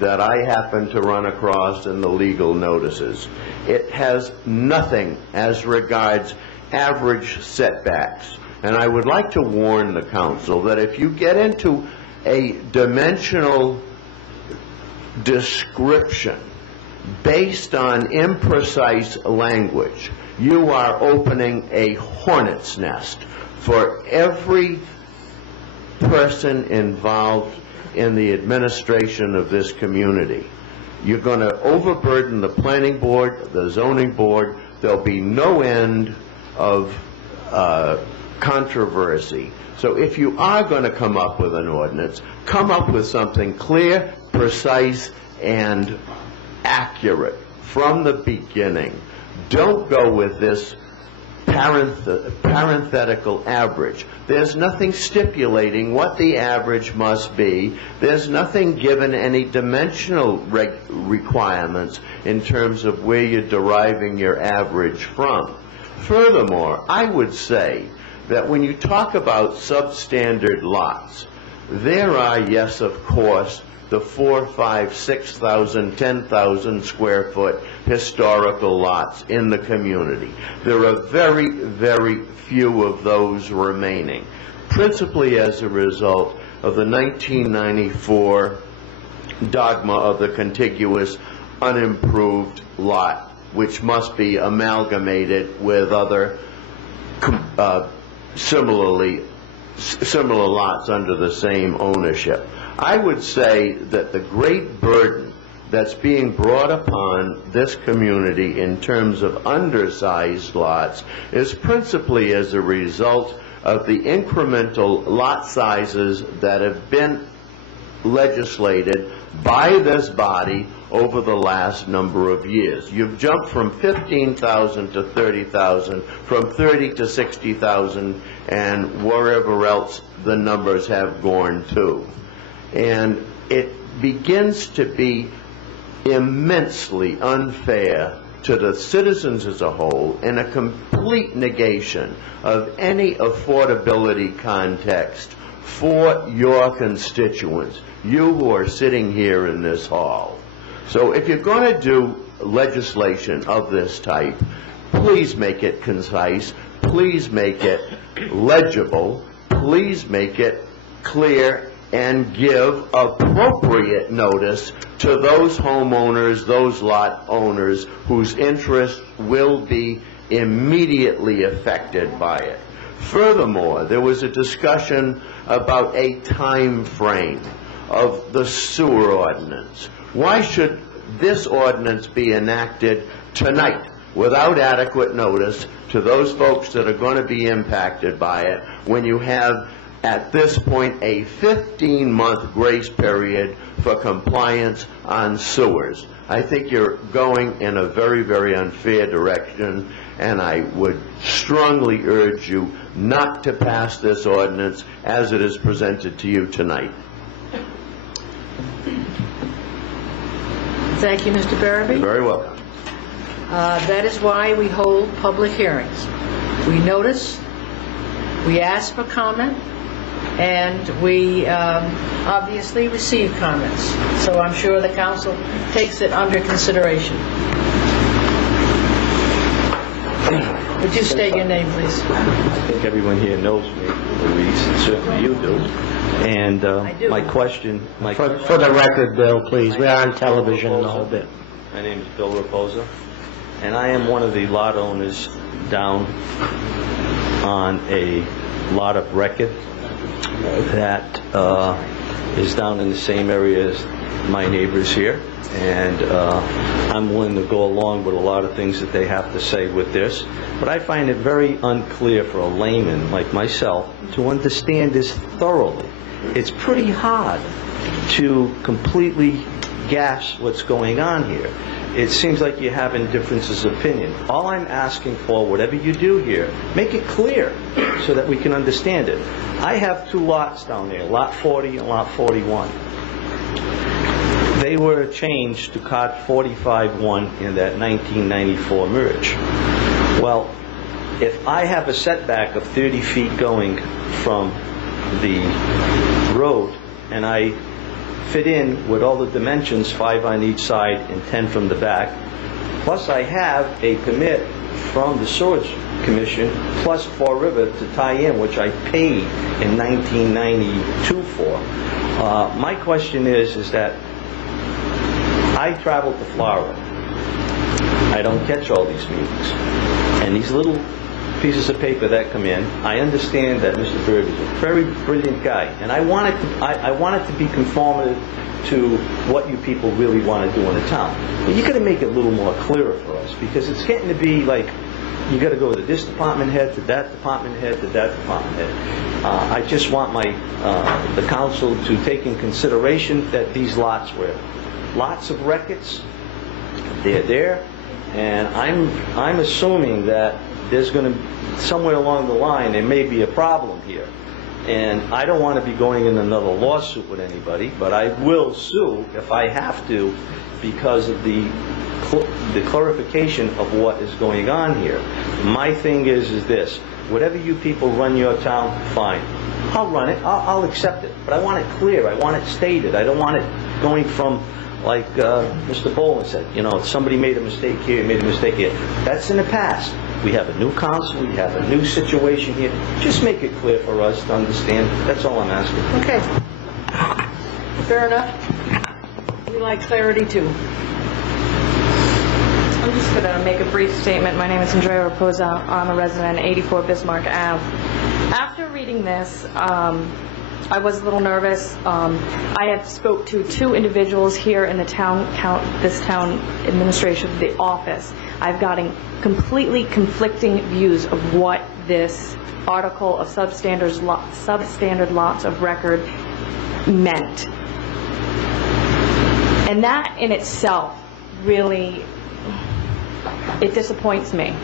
that I happen to run across in the legal notices. It has nothing as regards average setbacks. And I would like to warn the council that if you get into a dimensional description based on imprecise language, you are opening a hornet's nest for every person involved in the administration of this community. You're going to overburden the planning board, the zoning board. There'll be no end of controversy. So if you are going to come up with an ordinance, come up with something clear, precise, and accurate from the beginning. Don't go with this parenthetical average. There's nothing stipulating what the average must be. There's nothing given any dimensional requirements in terms of where you're deriving your average from. Furthermore, I would say that when you talk about substandard lots, there are, yes, of course, the 4,000, 5,000, 6,000, 10,000 square foot historical lots in the community. There are very, very few of those remaining, principally as a result of the 1994 dogma of the contiguous unimproved lot, which must be amalgamated with other similar lots under the same ownership. I would say that the great burden that's being brought upon this community in terms of undersized lots is principally as a result of the incremental lot sizes that have been legislated by this body over the last number of years. You've jumped from 15,000 to 30,000, from 30 to 60,000, and wherever else the numbers have gone to. And it begins to be immensely unfair to the citizens as a whole, and a complete negation of any affordability context for your constituents, you who are sitting here in this hall. So if you're going to do legislation of this type, please make it concise, please make it legible, please make it clear, and give appropriate notice to those homeowners, those lot owners whose interest will be immediately affected by it. Furthermore, there was a discussion about a time frame of the sewer ordinance. Why should this ordinance be enacted tonight without adequate notice to those folks that are going to be impacted by it, when you have at this point a 15-month grace period for compliance on sewers? I think you're going in a very, very unfair direction, and I would strongly urge you not to pass this ordinance as it is presented to you tonight. Thank you, Mr. Barabee. You're very welcome. That is why we hold public hearings. We notice, we ask for comment, and we obviously receive comments. So I'm sure the council takes it under consideration. Would you state your name, please? I think everyone here knows me, Louise, and certainly you do. And my question... For the record, Bill, please. We are on television and the whole bit. My name is Bill Raposa, and I am one of the lot owners down on a lot of record that is down in the same area as my neighbors here, and I'm willing to go along with a lot of things that they have to say with this, but I find it very unclear for a layman like myself to understand this thoroughly. It's pretty hard to completely grasp what's going on here. It seems like you're having differences of opinion. All I'm asking for, whatever you do here, make it clear so that we can understand it. I have two lots down there, lot 40 and lot 41. They were changed to Cod 45-1 in that 1994 merge. Well, if I have a setback of 30 feet going from the road, and I fit in with all the dimensions, 5 on each side and 10 from the back. Plus, I have a permit from the Sewage Commission, plus Fall River to tie in, which I paid in 1992 for. My question is that I travel to Florida. I don't catch all these meetings. And these little pieces of paper that come in, I understand that Mr. Bird is a very brilliant guy, and I want it to be conformative to what you people really want to do in the town. But you got to make it a little more clearer for us, because it's getting to be like you got to go to this department head, to that department head, to that department head. I just want the council to take in consideration that these lots were lots of records. They're there, and I'm assuming that there's going to, somewhere along the line, there may be a problem here. And I don't want to be going in another lawsuit with anybody, but I will sue if I have to, because of the clarification of what is going on here. My thing is this: whatever you people run your town, fine. I'll run it. I'll accept it. But I want it clear. I want it stated. I don't want it going from, like Mr. Boland said, somebody made a mistake here, made a mistake here. That's in the past. We have a new council, we have a new situation here. Just make it clear for us to understand. That's all I'm asking. Okay. Fair enough. We like clarity too. I'm just going to make a brief statement. My name is Andrea Raposa. I'm a resident, 84 Bismarck Ave. After reading this, I was a little nervous. I had spoke to 2 individuals here in the town administration, the office. I've gotten completely conflicting views of what this article of substandard lots of record meant. And that in itself really, it disappoints me.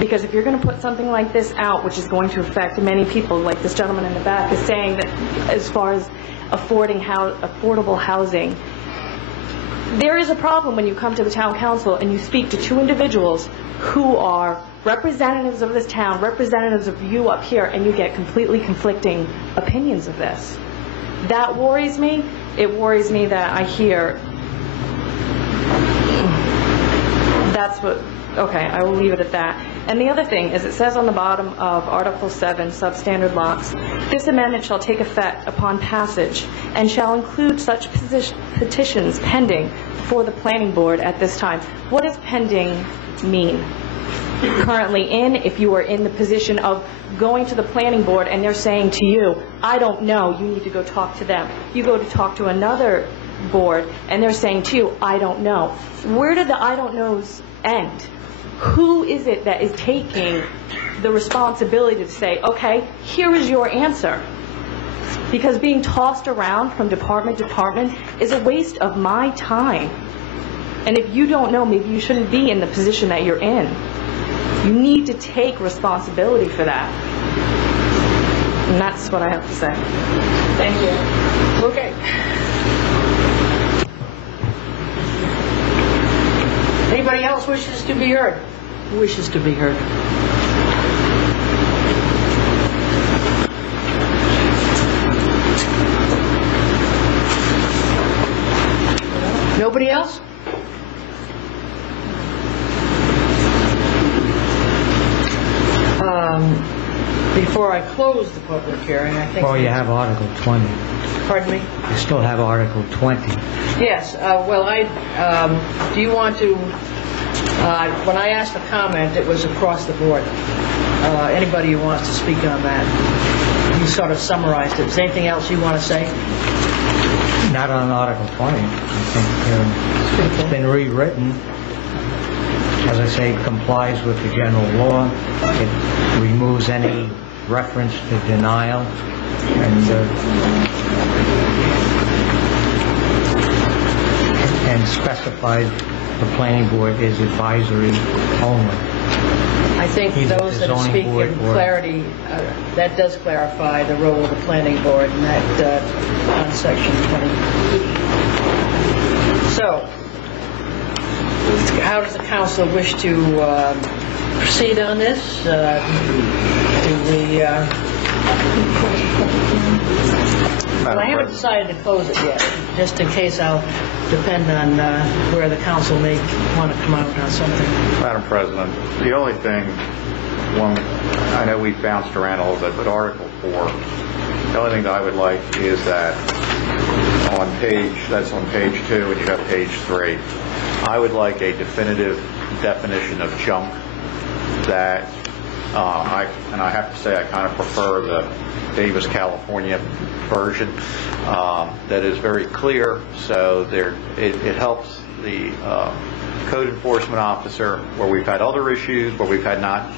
Because if you're going to put something like this out, which is going to affect many people, like this gentleman in the back is saying, that as far as affordable housing, there is a problem when you come to the town council and you speak to 2 individuals who are representatives of this town, representatives of you up here, and you get completely conflicting opinions of this. That worries me. It worries me that I hear. That's what. Okay, I will leave it at that. And the other thing is, it says on the bottom of Article 7, substandard lots, this amendment shall take effect upon passage and shall include such petitions pending before the planning board at this time. What does pending mean? Currently in, if you are in the position of going to the planning board and they're saying to you, I don't know, you need to go talk to them. You go to talk to another board and they're saying to you, I don't know. Where did the I don't knows end? Who is it that is taking the responsibility to say, okay, here is your answer? Because being tossed around from department to department is a waste of my time. And if you don't know, maybe you shouldn't be in the position that you're in. You need to take responsibility for that. And that's what I have to say. Thank you. Okay. Anybody else wishes to be heard? Wishes to be heard. Nobody else? Before I close the public hearing, I think... Well, you have Article 20. Pardon me? You still have Article 20. Yes. Well, do you want to... when I asked for comment, it was across the board. Anybody who wants to speak on that, you sort of summarized it. Is there anything else you want to say? Not on Article 20. I think it's been rewritten. As I say, it complies with the general law. It removes any reference to denial, and specifies the planning board is advisory only. I think those that speak in clarity, that does clarify the role of the planning board in that on section 20. So, how does the council wish to proceed on this? Do we Well, I haven't decided to close it yet, just in case I'll depend on where the council may want to come out on something. Madam President, the only thing, I know we've bounced around a little bit, but Article 4, the only thing that I would like is that that's on page 2 and you have page 3, I would like a definitive definition of junk that, and I have to say I kind of prefer the Davis, California version that is very clear, so it helps the code enforcement officer where we've had other issues where we've not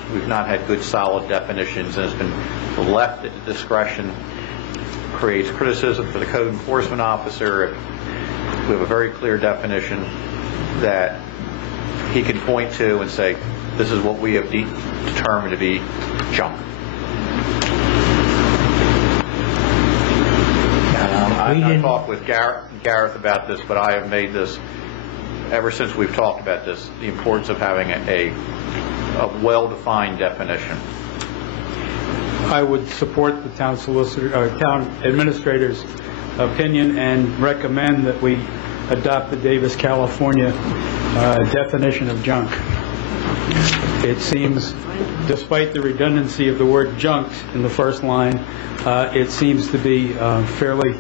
had good solid definitions and it's been left at the discretion, creates criticism for the code enforcement officer. If we have a very clear definition that he can point to and say, this is what we have determined to be junk. I've talked with Gareth about this, but I have made this, ever since we've talked about this, the importance of having a well-defined definition. I would support the town town administrator's opinion and recommend that we adopt the Davis, California definition of junk. It seems, despite the redundancy of the word junk in the first line, it seems to be fairly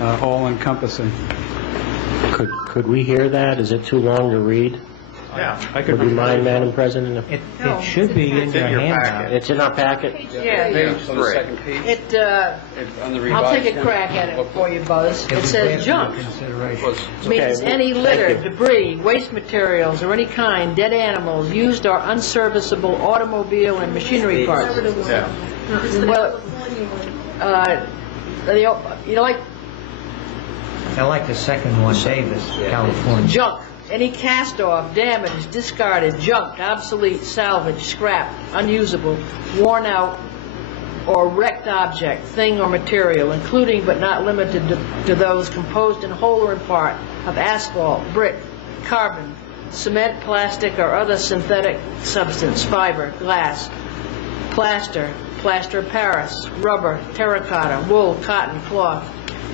all-encompassing. Could we hear that? Is it too long to read? Yeah. Would you mind, Madam President? It should be in your handout. It's in our packet? Yeah. Page 3. I'll take a crack at it for you, Buzz. It says junk. Means any litter, debris, waste materials, or any kind, dead animals, used or unserviceable automobile and machinery parts. Yeah. Well, you know, I like the second one, Davis, California. junk. Any cast-off, damaged, discarded, junk, obsolete, salvage, scrap, unusable, worn out, or wrecked object, thing or material, including but not limited to those composed in whole or in part of asphalt, brick, carbon, cement, plastic, or other synthetic substance, fiber, glass, plaster, plaster of Paris, rubber, terracotta, wool, cotton, cloth,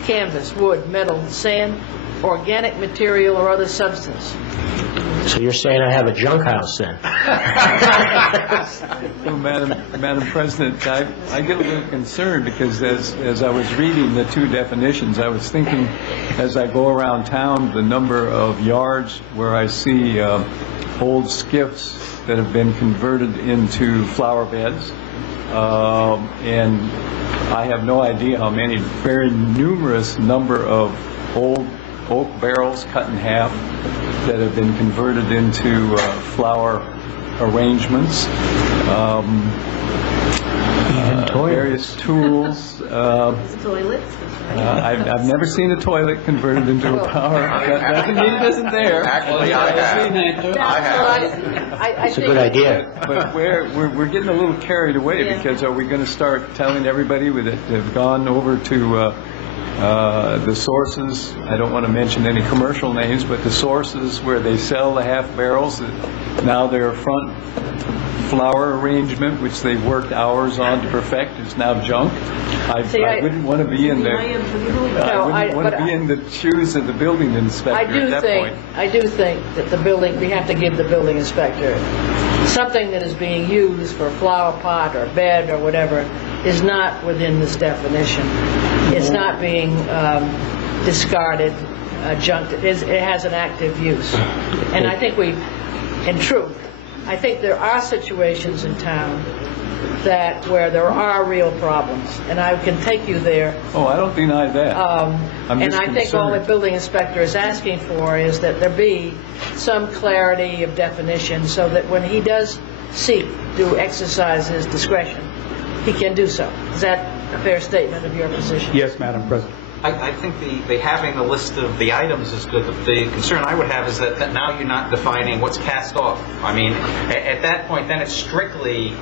canvas, wood, metal, sand, organic material, or other substance. So you're saying I have a junk house then? Well, Madam President, I get a little concerned because as I was reading the two definitions, I was thinking as I go around town the number of yards where I see old skiffs that have been converted into flower beds. And I have no idea how many, very numerous number of old oak barrels cut in half that have been converted into flower arrangements, various tools. Toilets. I've never seen a toilet converted into a flower. That doesn't mean it isn't there. Actually, I have. It's a good idea. But we're getting a little carried away because are we going to start telling everybody that have gone over to the sources, I don't want to mention any commercial names, but the sources where they sell the half barrels, that now their front flower arrangement, which they worked hours on to perfect, is now junk. I wouldn't want to be in there. I wouldn't want to be in the shoes of the building inspector at that point. I do think that we have to give the building inspector something that is being used for a flower pot or bed or whatever is not within this definition. It's not being discarded, junked. It has an active use. And I think in truth, I think there are situations in town where there are real problems, and I can take you there. Oh, I don't deny that. And I think all the building inspector is asking for is that there be some clarity of definition so that when he does seek to exercise his discretion, he can do so. Is that a fair statement of your position? Yes, Madam President. I think the having the list of the items is good. The concern I would have is that now you're not defining what's cast off. I mean, at that point, then it's strictly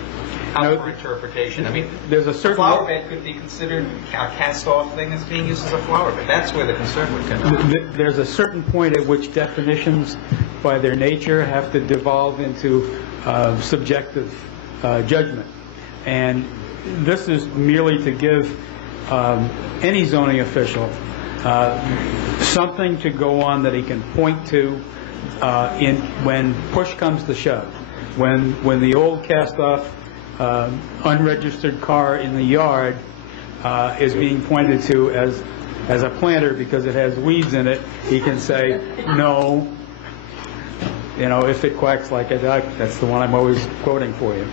out for interpretation. I mean, there's a certain flower bed could be considered a cast-off thing that's being used as a flower bed. That's where the concern would come in. There's a certain point at which definitions, by their nature, have to devolve into subjective judgment. And this is merely to give any zoning official something to go on that he can point to when push comes to shove. When the old cast-off unregistered car in the yard is being pointed to as a planter because it has weeds in it, he can say, no, if it quacks like a duck. That's the one I'm always quoting for you.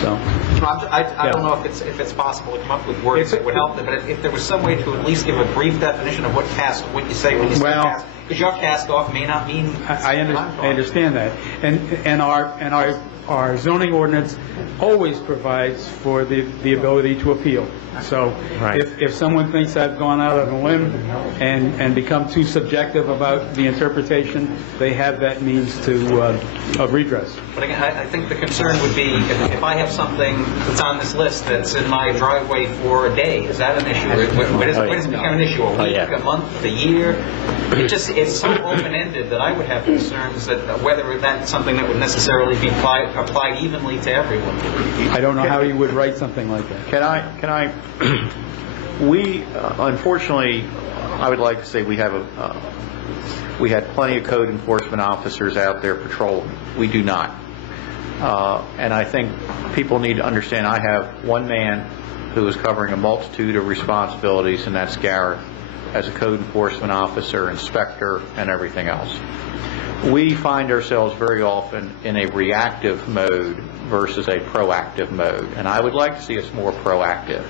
So, I don't know if it's possible to come up with words that would help them, but if there was some way to at least give a brief definition of what you say when you say cast, because your cast off may not mean. I understand that, and our zoning ordinance always provides for the ability to appeal. So if someone thinks I've gone out on a limb and become too subjective about the interpretation, they have that means of redress. But again, I think the concern would be if I have something that's on this list that's in my driveway for a day, is that an issue? Where does it become an issue? A week, a month, a year? It's so open-ended that I would have concerns that whether that's something that would necessarily be applied evenly to everyone. I don't know how you would write something like that. Can I? We unfortunately, I would like to say we had plenty of code enforcement officers out there patrolling. We do not, and I think people need to understand. I have one man who is covering a multitude of responsibilities, and that's Garrett, as a code enforcement officer, inspector, and everything else. We find ourselves very often in a reactive mode versus a proactive mode, and I would like to see us more proactive.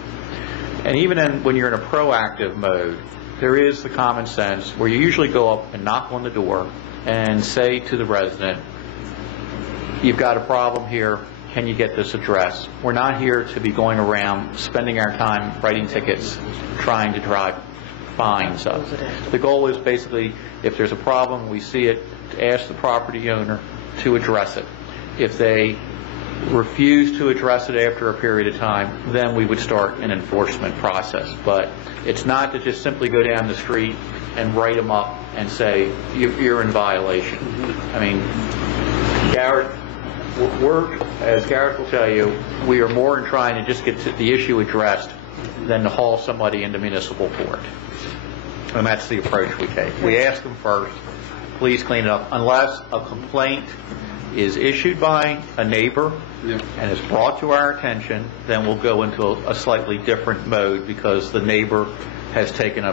And even when you're in a proactive mode, there is the common sense where you usually go up and knock on the door and say to the resident, you've got a problem here, can you get this addressed? We're not here to be going around spending our time writing tickets, trying to drive fines up. The goal is basically, if there's a problem, we see it, to ask the property owner to address it. If they refuse to address it after a period of time, then we would start an enforcement process. But it's not to just simply go down the street and write them up and say, you're in violation. I mean, Garrett, as Garrett will tell you, we are more in trying to just get the issue addressed than to haul somebody into municipal court. And that's the approach we take. We ask them first, please clean it up. Unless a complaint is issued by a neighbor and is brought to our attention, then we'll go into a slightly different mode because the neighbor has taken a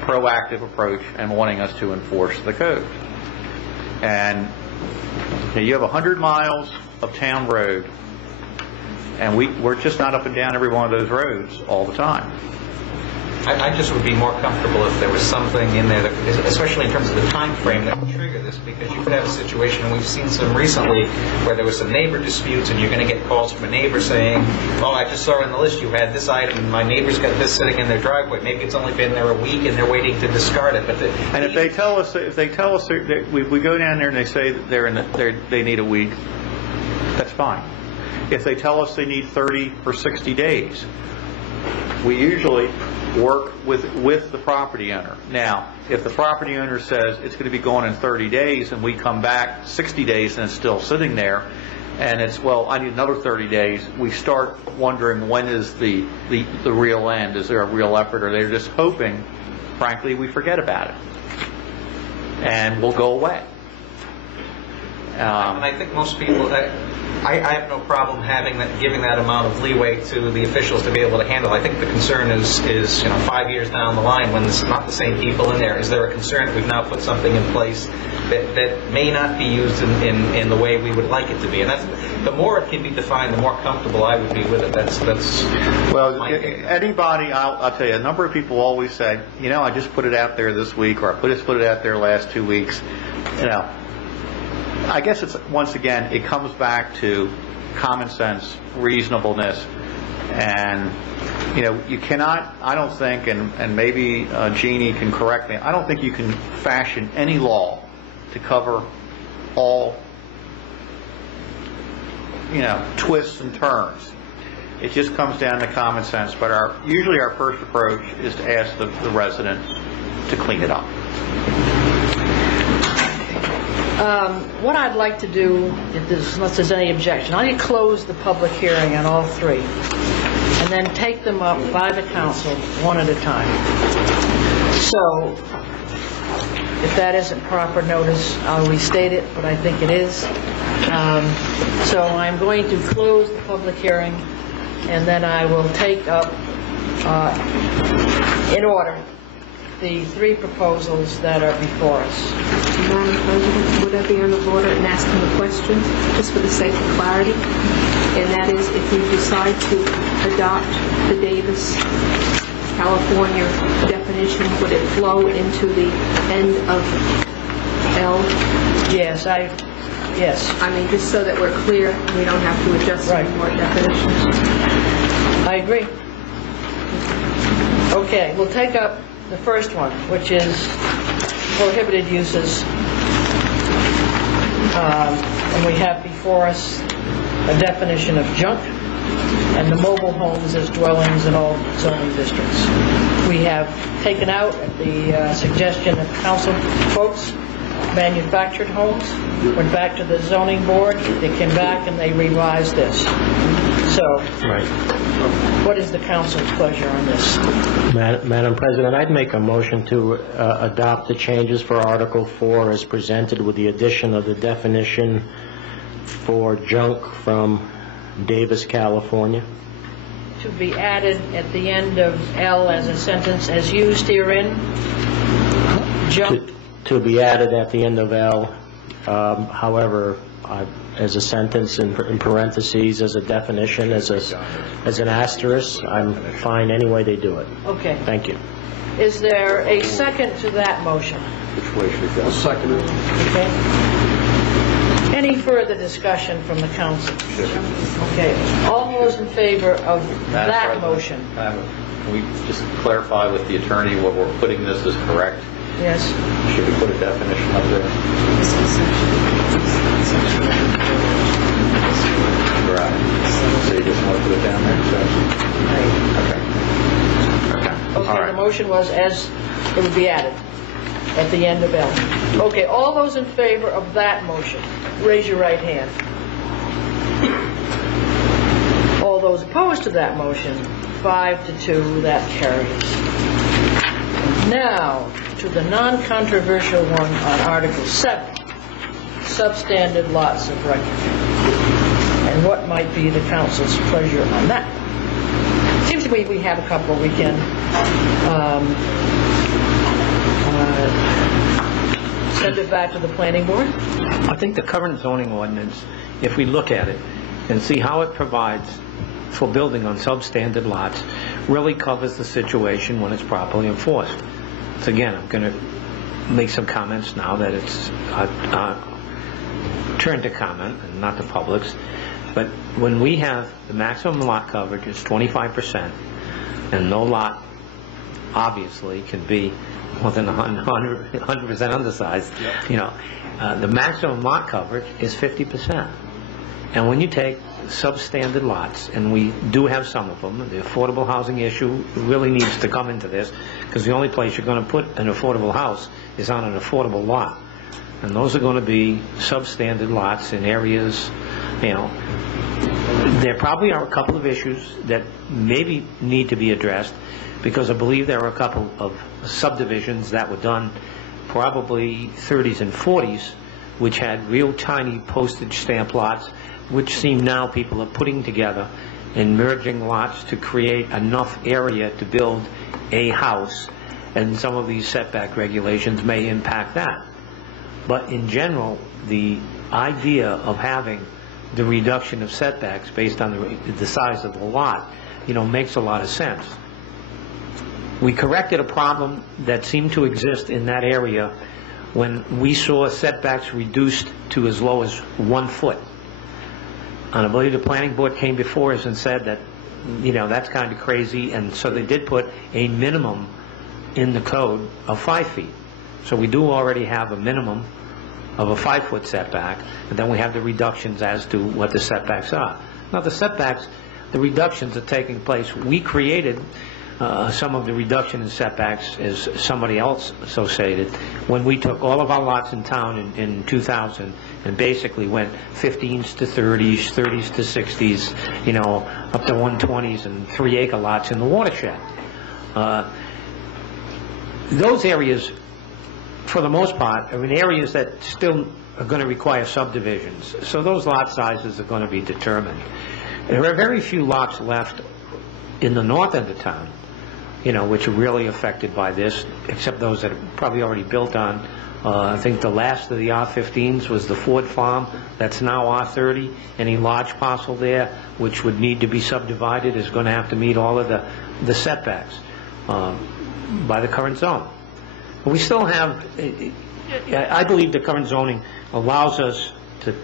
proactive approach and wanting us to enforce the code. And you have 100 miles of town road, and we're just not up and down every one of those roads all the time. I just would be more comfortable if there was something in there, that, especially in terms of the time frame that would trigger this, because you could have a situation, and we've seen some recently, where there was some neighbor disputes, and you're going to get calls from a neighbor saying, oh, I just saw in the list you had this item, and my neighbor's got this sitting in their driveway. Maybe it's only been there a week, and they're waiting to discard it. But if they tell us that we go down there and they say that they need a week, that's fine. If they tell us they need 30 or 60 days, we usually work with the property owner. Now, if the property owner says it's going to be gone in 30 days and we come back 60 days and it's still sitting there, and it's, well, I need another 30 days, we start wondering when is the real end. Is there a real effort, or they're just hoping, frankly, we forget about it and we'll go away. And I think most people, I have no problem giving that amount of leeway to the officials to be able to handle. I think the concern is 5 years down the line when it's not the same people in there. Is there a concern that we've now put something in place that may not be used in the way we would like it to be? And that's, the more it can be defined, the more comfortable I would be with it. That's well, anybody, I'll tell you, a number of people always say, I just put it out there this week, or I just put it out there last 2 weeks. I guess it's, once again, it comes back to common sense, reasonableness, and you cannot, I don't think, and maybe Jeannie can correct me, I don't think you can fashion any law to cover all twists and turns. It just comes down to common sense. But usually our first approach is to ask the resident to clean it up. What I'd like to do, unless there's any objection, I'll close the public hearing on all three, and then take them up by the council one at a time. So, if that isn't proper notice, I'll restate it, but I think it is. So I'm going to close the public hearing, and then I will take up, in order, the three proposals that are before us. Madam President, would I be on the order and asking a question, just for the sake of clarity? And that is, if we decide to adopt the Davis, California definition, would it flow into the end of L? Yes, yes. I mean, just so that we're clear, we don't have to adjust any more definitions. I agree. Okay, we'll take up the first one, which is prohibited uses. And we have before us a definition of junk and the mobile homes as dwellings in all zoning districts. We have taken out, at the suggestion of council folks, manufactured homes. Went back to the zoning board. They came back and they revised this. So, what is the council's pleasure on this? Madam President, I'd make a motion to adopt the changes for Article 4 as presented, with the addition of the definition for junk from Davis, California. To be added at the end of L as a sentence as used herein. Junk. To be added at the end of L, however, as a sentence in parentheses, as a definition, as an asterisk. I'm fine any way they do it. Okay. Thank you. Is there a second to that motion? Which way should it go? Second. Okay. Any further discussion from the council? Okay. All those in favor of that motion? Can we just clarify with the attorney what we're putting this is correct? Yes. Should we put a definition up there? Right. So you just want to put it down there? Okay. Okay, the motion was as it would be added at the end of L. Okay, all those in favor of that motion, raise your right hand. All those opposed to that motion, 5-2, that carries. Now, to the non-controversial one on Article 7, substandard lots of record. And what might be the council's pleasure on that? Seems to me we have a couple we can send it back to the planning board. I think the current zoning ordinance, if we look at it and see how it provides for building on substandard lots, really covers the situation when it's properly enforced. So again, I'm going to make some comments now that it's turn to comment and not the public's. But when we have the maximum lot coverage is 25%, and no lot obviously can be more than 100% undersized, the maximum lot coverage is 50%. And when you take substandard lots, and we do have some of them, the affordable housing issue really needs to come into this, because the only place you're going to put an affordable house is on an affordable lot. And those are going to be substandard lots in areas, there probably are a couple of issues that maybe need to be addressed, because I believe there are a couple of subdivisions that were done probably 30s and 40s, which had real tiny postage stamp lots, which seem now people are putting together and merging lots to create enough area to build a house, and some of these setback regulations may impact that. But in general, the idea of having the reduction of setbacks based on the size of the lot, makes a lot of sense. We corrected a problem that seemed to exist in that area when we saw setbacks reduced to as low as 1 foot. And I believe the planning board came before us and said that, that's kind of crazy, and so they did put a minimum in the code of 5 feet. So we do already have a minimum of a 5-foot setback, and then we have the reductions as to what the setbacks are. Now the setbacks, the reductions are taking place. We created some of the reduction in setbacks, as somebody else so stated, when we took all of our lots in town in 2000 and basically went 15s to 30s, 30s to 60s, you know, up to 120s and 3-acre lots in the watershed. Those areas, for the most part, are in areas that still are going to require subdivisions. So those lot sizes are going to be determined. There are very few lots left in the north end of town, you know, which are really affected by this, except those that are probably already built on. I think the last of the R15s was the Ford Farm. That's now R30. Any large parcel there, which would need to be subdivided, is going to have to meet all of the setbacks by the current zone. But we still have, I believe the current zoning allows us to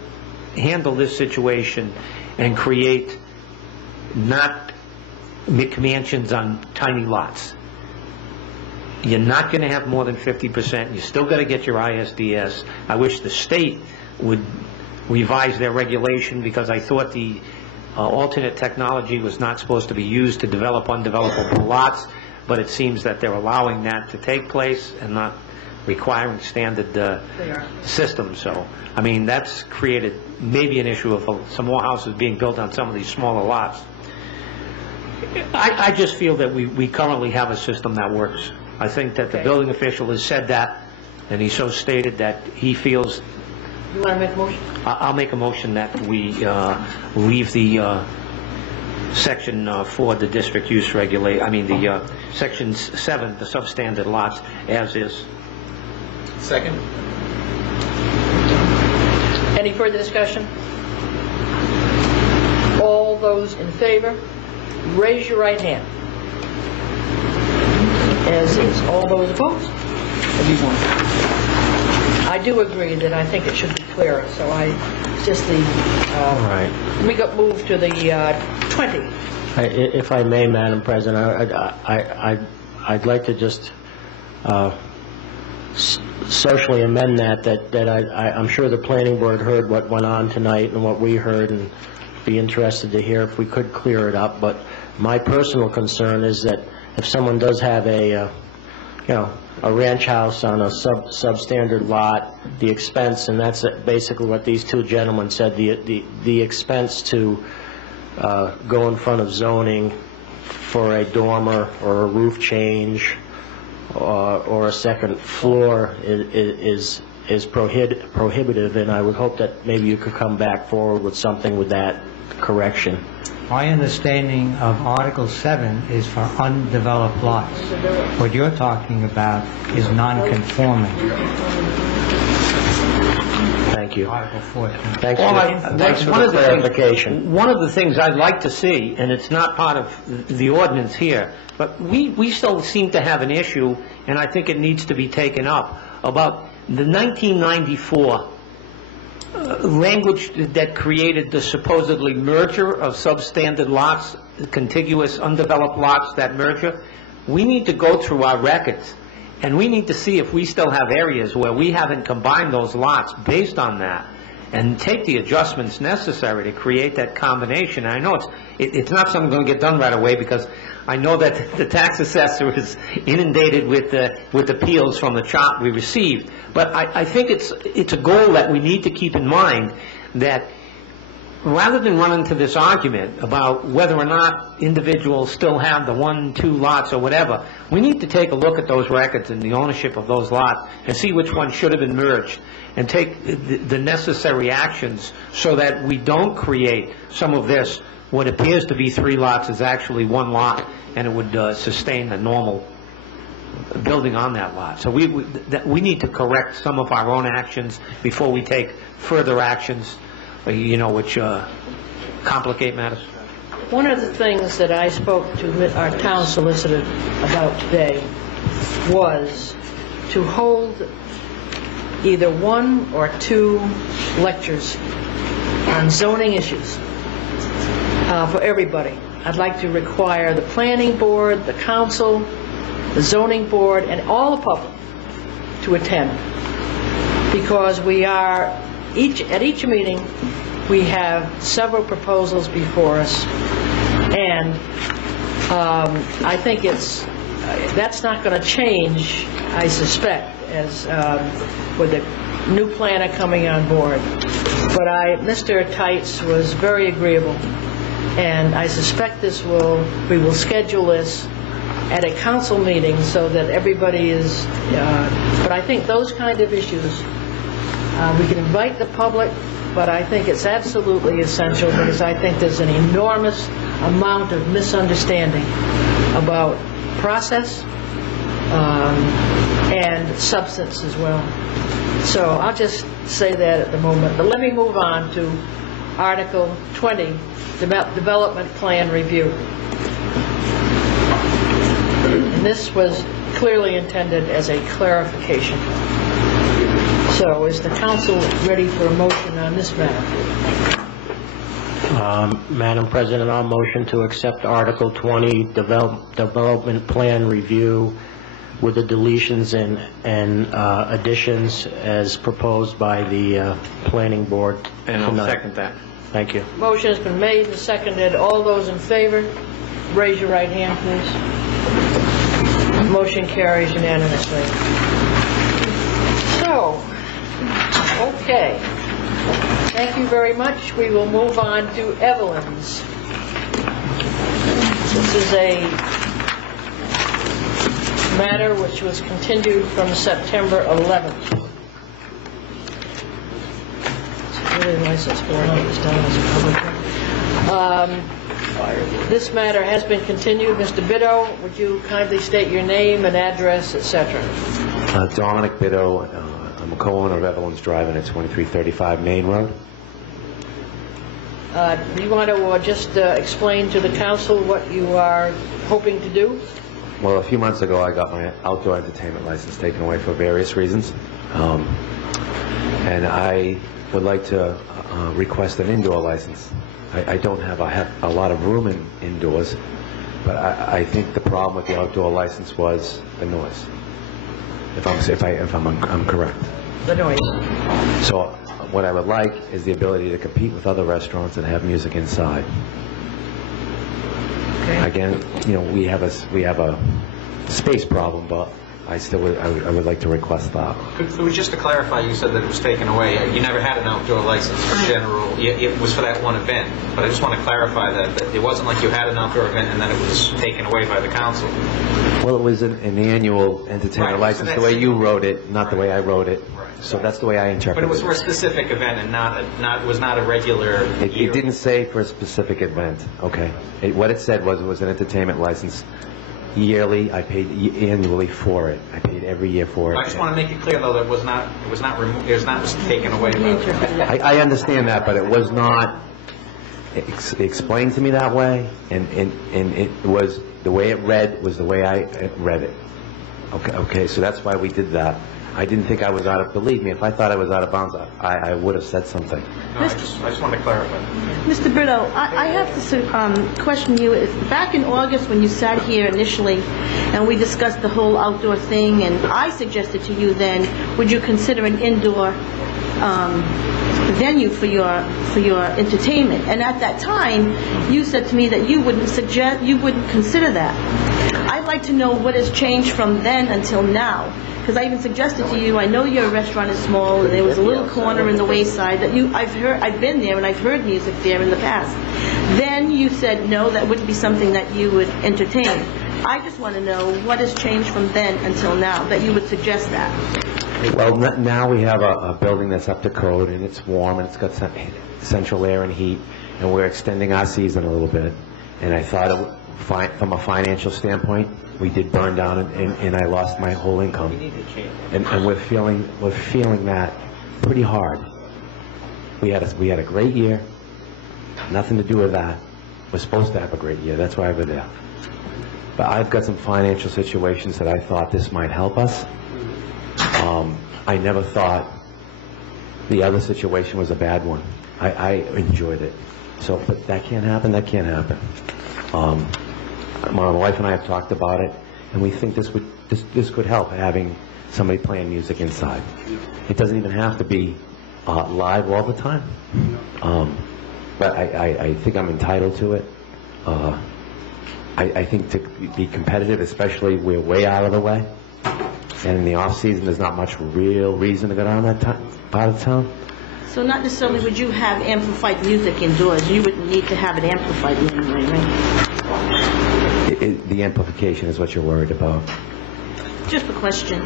handle this situation and create not McMansions on tiny lots. You're not going to have more than 50%. You still got to get your ISDS. I wish the state would revise their regulation, because I thought the alternate technology was not supposed to be used to develop undevelopable lots, but it seems that they're allowing that to take place and not requiring standard systems. So, I mean, that's created maybe an issue of some more houses being built on some of these smaller lots. I just feel that we currently have a system that works. I think that the building official has said that, and he so stated that he feels. You want to make a motion? I'll make a motion that we leave the section 4, the district use regulate. I mean the section 7, the substandard lots, as is. Second. Any further discussion? All those in favor, raise your right hand. As is. All those opposed? I do agree that I think it should be clearer, so just the, Right. we got moved to the 20. If I may, Madam President, I'd like to just socially amend that I'm sure the planning board heard what went on tonight and what we heard, and be interested to hear if we could clear it up. But my personal concern is that if someone does have a ranch house on a substandard lot, the expense, and that's basically what these two gentlemen said, the expense to go in front of zoning for a dormer or a roof change or a second floor is prohibitive, and I would hope that maybe you could come back forward with something with that correction. My understanding of Article 7 is for undeveloped lots. What you're talking about is non-conforming. Thank you. Article 14. Thanks for the clarification. One of the things I'd like to see, and it's not part of the ordinance here, but we still seem to have an issue, and I think it needs to be taken up, about the 1994 language that created the supposedly merger of substandard lots, contiguous undeveloped lots, that merger. We need to go through our records, and we need to see if we still have areas where we haven't combined those lots based on that, and take the adjustments necessary to create that combination. And I know it's not something going to get done right away, because I know that the tax assessor is inundated with appeals from the chart we received. But I think it's a goal that we need to keep in mind, that rather than run into this argument about whether or not individuals still have the 1, 2 lots or whatever, we need to take a look at those records and the ownership of those lots and see which one should have been merged, and take the necessary actions so that we don't create some of this. What appears to be 3 lots is actually 1 lot, and it would sustain the normal building on that lot. So we need to correct some of our own actions before we take further actions, which complicate matters. One of the things that I spoke to our town solicitor about today was to hold either 1 or 2 lectures on zoning issues for everybody. I'd like to require the planning board, the council, the zoning board, and all the public to attend, because we are at each meeting we have several proposals before us, And I think that's not going to change, I suspect, as with the new planner coming on board. But Mr. Tights was very agreeable, and I suspect we will schedule this at a council meeting so that everybody is, but I think those kind of issues, we can invite the public, but I think it's absolutely essential because I think there's an enormous amount of misunderstanding about process and substance as well. So I'll just say that at the moment. But let me move on to Article 20, Development Plan Review. And this was clearly intended as a clarification. So is the council ready for a motion on this matter? Madam President, I'll motion to accept Article 20, Development Plan Review, with the deletions and additions as proposed by the Planning Board. And I'll second that. Thank you. Motion has been made and seconded. All those in favor, raise your right hand, please. Motion carries unanimously. So, okay. Thank you very much. We will move on to Evelyn's. This is a matter which was continued from September 11th. It's really nice that's 400 down as a public hearing. This matter has been continued. Mr. Bido, would you kindly state your name and address, etc.? Dominic Bido. I'm a co-owner of Evelyn's Drive and at 2335 Main Road. Do you want to just explain to the council what you are hoping to do? Well, a few months ago I got my outdoor entertainment license taken away for various reasons. And I would like to request an indoor license. I don't have a lot of room indoors, but I think the problem with the outdoor license was the noise. If I'm correct. The noise. So what I would like is the ability to compete with other restaurants and have music inside. Okay. Again, we have a space problem, but I would like to request that. Just to clarify, you said that it was taken away. You never had an outdoor license for general. It was for that one event. But I just want to clarify that it wasn't like you had an outdoor event and then it was taken away by the council. Well, it was an annual entertainment license, the way you wrote it, not the way I wrote it. So that's the way I interpret it. But it was for a specific event and it was not a regular... It didn't say for a specific event, okay. What it said was it was an entertainment license. Yearly, I paid annually for it. I paid every year for it. I just want to make it clear, though, that it was not taken away. I understand that, but it was not explained to me that way, and it was the way it read was the way I read it. Okay, so that's why we did that. I didn't think I was out of, believe me, if I thought I was out of bounds, I would have said something. No, I just want to clarify. Mr. Brito, I have to question you. Back in August when you sat here initially and we discussed the whole outdoor thing, and I suggested to you then, would you consider an indoor venue for your entertainment? And at that time, you said to me that you wouldn't consider that. I'd like to know what has changed from then until now. Because I even suggested to you, I know your restaurant is small, and there was a little corner in the wayside that I've been there and I've heard music there in the past. Then you said no, that wouldn't be something that you would entertain. I just want to know what has changed from then until now that you would suggest that. Well, now we have a building that's up to code, and it's warm, and it's got central air and heat, and we're extending our season a little bit. And I thought, from a financial standpoint, we did burn down, and I lost my whole income. And we're feeling that pretty hard. We had a great year. Nothing to do with that. We're supposed to have a great year. That's why we're there. But I've got some financial situations that I thought this might help us. I never thought the other situation was a bad one. I enjoyed it. So, but that can't happen. That can't happen. My wife and I have talked about it, and we think this could help, having somebody playing music inside. It doesn't even have to be live all the time. But I think I'm entitled to it. I think to be competitive, especially we're way out of the way, and in the off-season, there's not much real reason to go down that part of town. So not necessarily would you have amplified music indoors. You wouldn't need to have it amplified anyway, right? The amplification is what you're worried about. Just a question.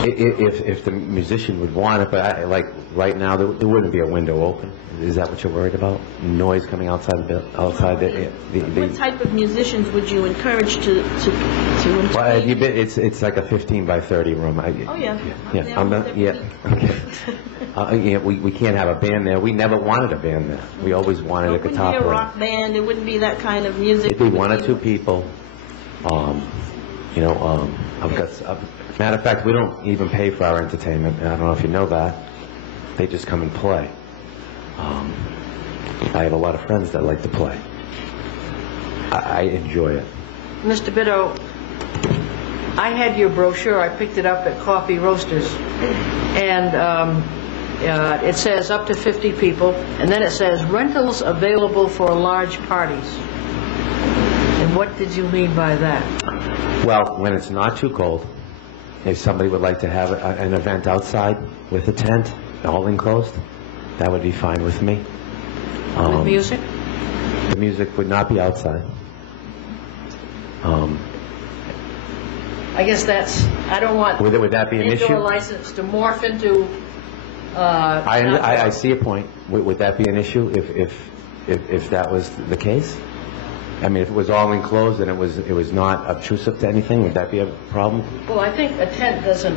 If the musician would want it, but like right now, there wouldn't be a window open. Is that what you're worried about? Noise coming outside the What type of musicians would you encourage to entertain? Well, it's like a 15 by 30 room. Oh yeah. Yeah. We can't have a band there. We never wanted a band there. We always wanted a guitar player. It wouldn't be a player. rock band. It wouldn't be that kind of music. It'd be one or two people. Matter of fact, we don't even pay for our entertainment. I don't know if you know that. They just come and play. I have a lot of friends that like to play. I enjoy it. Mr. Bitto, I had your brochure. I picked it up at Coffee Roasters, and it says up to 50 people, and then it says rentals available for large parties. And what did you mean by that? Well, when it's not too cold, if somebody would like to have an event outside with a tent, all enclosed, that would be fine with me. With music? The music would not be outside. I guess I don't want would that be an issue? Indoor license to morph into... I see a point. Would that be an issue if that was the case? I mean, if it was all enclosed and it was not obtrusive to anything, would that be a problem? Well, I think a tent doesn't,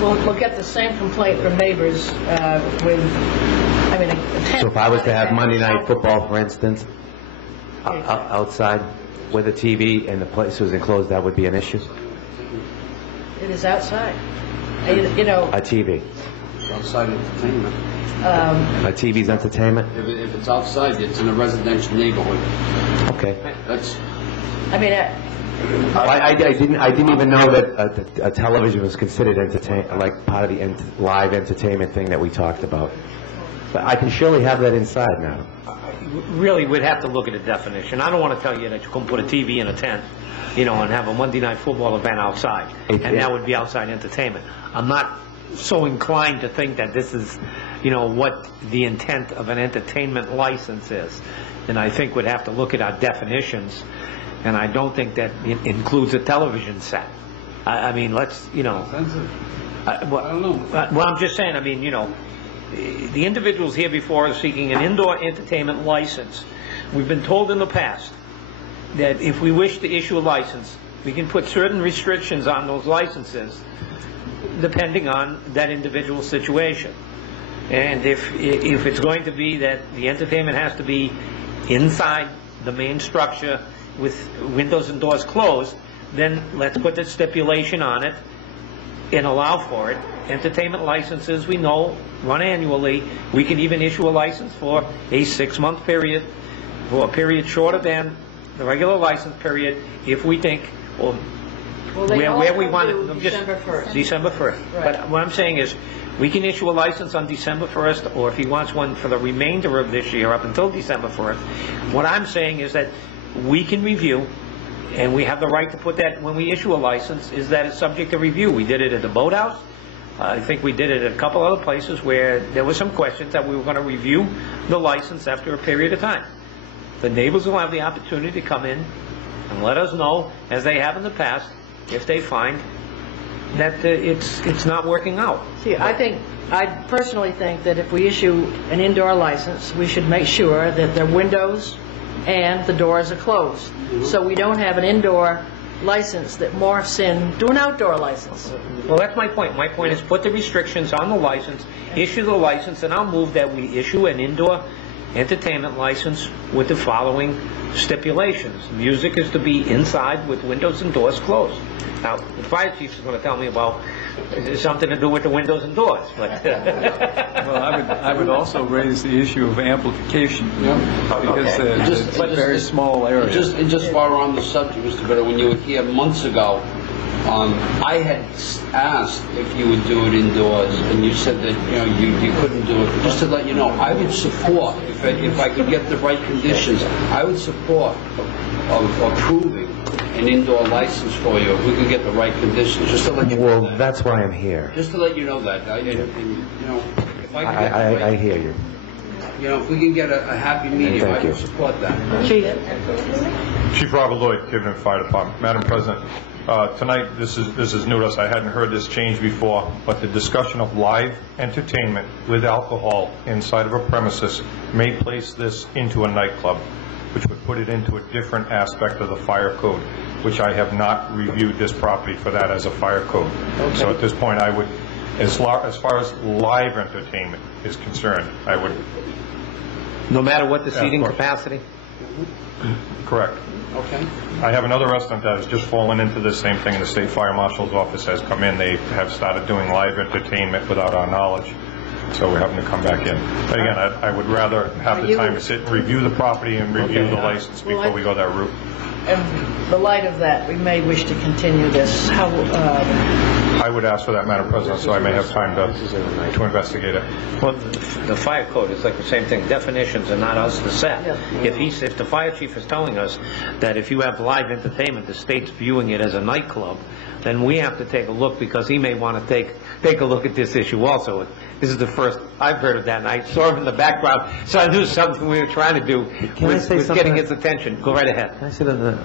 we'll get the same complaint from neighbors a tent. So if I was to have Monday Night Football, for instance, outside with a TV and the place was enclosed, that would be an issue? It is outside. A TV. It's outside entertainment. A TV's entertainment? If it's outside, it's in a residential neighborhood. Okay. That's... I mean... I didn't even know that a television was considered like part of the live entertainment thing that we talked about. But I can surely have that inside now. Really, we'd have to look at a definition. I don't want to tell you that you can put a TV in a tent, and have a Monday Night Football event outside, and that would be outside entertainment. I'm not so inclined to think that this is, what the intent of an entertainment license is. And I think we'd have to look at our definitions, and I don't think that it includes a television set. I mean, let's, I don't know. Well, I'm just saying, the individuals here before are seeking an indoor entertainment license. We've been told in the past that if we wish to issue a license, we can put certain restrictions on those licenses depending on that individual situation. And if it's going to be that the entertainment has to be inside the main structure with windows and doors closed, then let's put that stipulation on it and allow for it. Entertainment licenses, we know, run annually. We can even issue a license for a 6-month period, for a period shorter than the regular license period, if we think, where we want it. December 1st. December 1st. Right. But what I'm saying is, we can issue a license on December 1st, or if he wants one for the remainder of this year, up until December 1st. What I'm saying is that we can review, and we have the right to put that when we issue a license, is that it's subject to review. We did it at the boathouse. I think we did it at a couple other places where there were some questions that we were going to review the license after a period of time. The neighbors will have the opportunity to come in and let us know, as they have in the past, if they find that it's not working out. See, I personally think that if we issue an indoor license, we should make sure that the windows and the doors are closed. So we don't have an indoor license that morphs into an outdoor license. Well, that's my point. My point is put the restrictions on the license, issue the license, and I'll move that we issue an indoor entertainment license with the following stipulations. Music is to be inside with windows and doors closed. Now, the fire chief is going to tell me about something to do with the windows and doors. But well, I would also raise the issue of amplification, because it's a very small area. Just while we're on the subject, Mr. Bitter, when you were here months ago, I had asked if you would do it indoors, and you said that you couldn't do it. Just to let you you know, I would support, if I could get the right conditions, I would support of approving an indoor license for you if we could get the right conditions, just to let you know Well, that. that's why I'm here. Just to let you know that, and, you know, if I could get the right, I hear you. you know, if we can get a happy medium, I Thank would you. support that. Chief Robert Lloyd, Tiverton Fire Department. Madam President, tonight, this is new to us. I hadn't heard this change before, but the discussion of live entertainment with alcohol inside of a premises may place this into a nightclub, which would put it into a different aspect of the fire code, which I have not reviewed this property for that as a fire code. Okay. So at this point, I would, as far as live entertainment is concerned, I would... No matter what the seating capacity? Correct. Okay. I have another restaurant that has just fallen into the same thing. The State Fire Marshal's office has come in. They have started doing live entertainment without our knowledge. So we're having to come back in. But again, I would rather have the time to sit and review the property and review the license before we go that route. In the light of that, we may wish to continue this. How? I would ask for that, Madam President, so I may have time to investigate it. Well, the fire code is like the same thing. Definitions are not us to set. Yeah. If the fire chief is telling us that if you have live entertainment, the state's viewing it as a nightclub, then we have to take a look, because he may want to take a look at this issue also. This is the first I've heard of that, and I saw him in the background, so I knew something we were trying to do was getting his attention. Go right ahead. Can I say that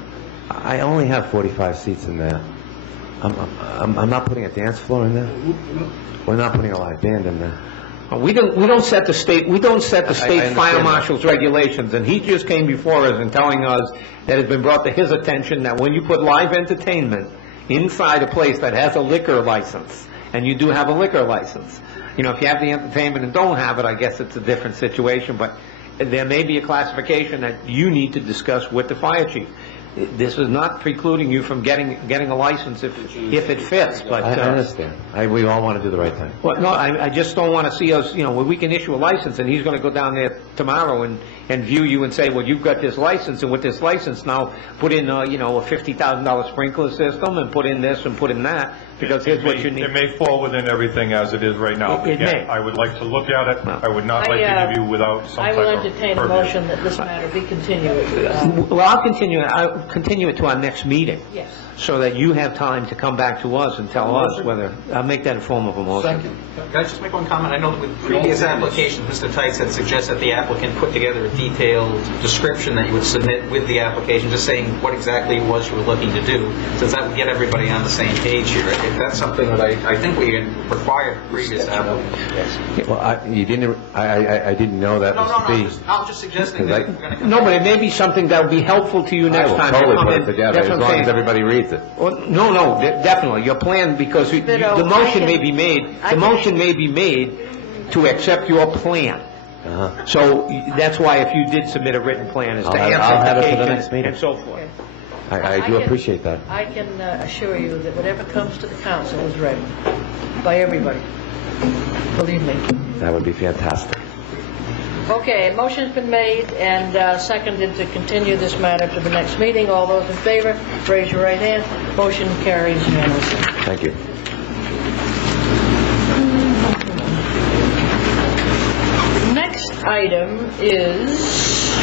I only have 45 seats in there. I'm not putting a dance floor in there. We're not putting a live band in there. We don't set the state fire marshal's regulations, and he just came before us and telling us that it's been brought to his attention that when you put live entertainment inside a place that has a liquor license, and you do have a liquor license, you know, if you have the entertainment and don't have it, I guess it's a different situation, but there may be a classification that you need to discuss with the fire chief. This is not precluding you from getting a license if it fits. But I understand. We all want to do the right thing. Well, no, I just don't want to see us. You know, when we can issue a license, and he's going to go down there tomorrow and view you and say, well, you've got this license, and with this license now, put in a $50,000 sprinkler system, and put in this and put in that, because here's what you need. It may fall within everything as it is right now. It may. I would like to look at it. I would not like to give you without some type of I will entertain a motion that this matter be continued. Well, I'll continue it to our next meeting. Yes. So that you have time to come back to us and tell us whether, I'll make that in form of a motion. Can I just make one comment? I know that with previous applications, Mr. Tights had suggested that the applicant put together a detailed description that you would submit with the application, just saying what exactly it was you were looking to do, since that would get everybody on the same page here. If that's something that I think we required previous applicants. Well, I didn't know that was I'm just suggesting that we're going to come No, but it may be something that will be helpful to you next time. I will totally put it together, as long as everybody reads it. Well, no, definitely. Your plan, because the motion may be made. The motion may be made to accept your plan. So that's why if you did submit a written plan, is to answer I'll have it for the application next meeting. and so forth. I do appreciate that. I can assure you that whatever comes to the council is ready by everybody. Believe me. That would be fantastic. Okay, motion's been made and seconded to continue this matter to the next meeting. All those in favor, raise your right hand. Motion carries unanimously. Thank you. Next item is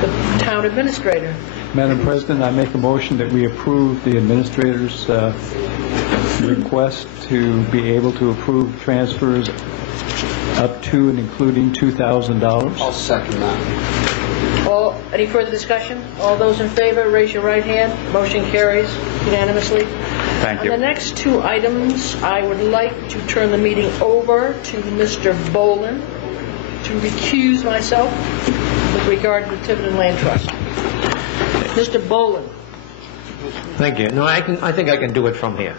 the town administrator. Madam President, I make a motion that we approve the administrator's request to be able to approve transfers up to and including $2,000. I'll second that. Any further discussion? All those in favor, raise your right hand. Motion carries unanimously. Thank you. On the next two items, I would like to turn the meeting over to Mr. Boland to recuse myself with regard to the Tiverton Land Trust. Mr. Boland. Thank you. No, I think I can do it from here.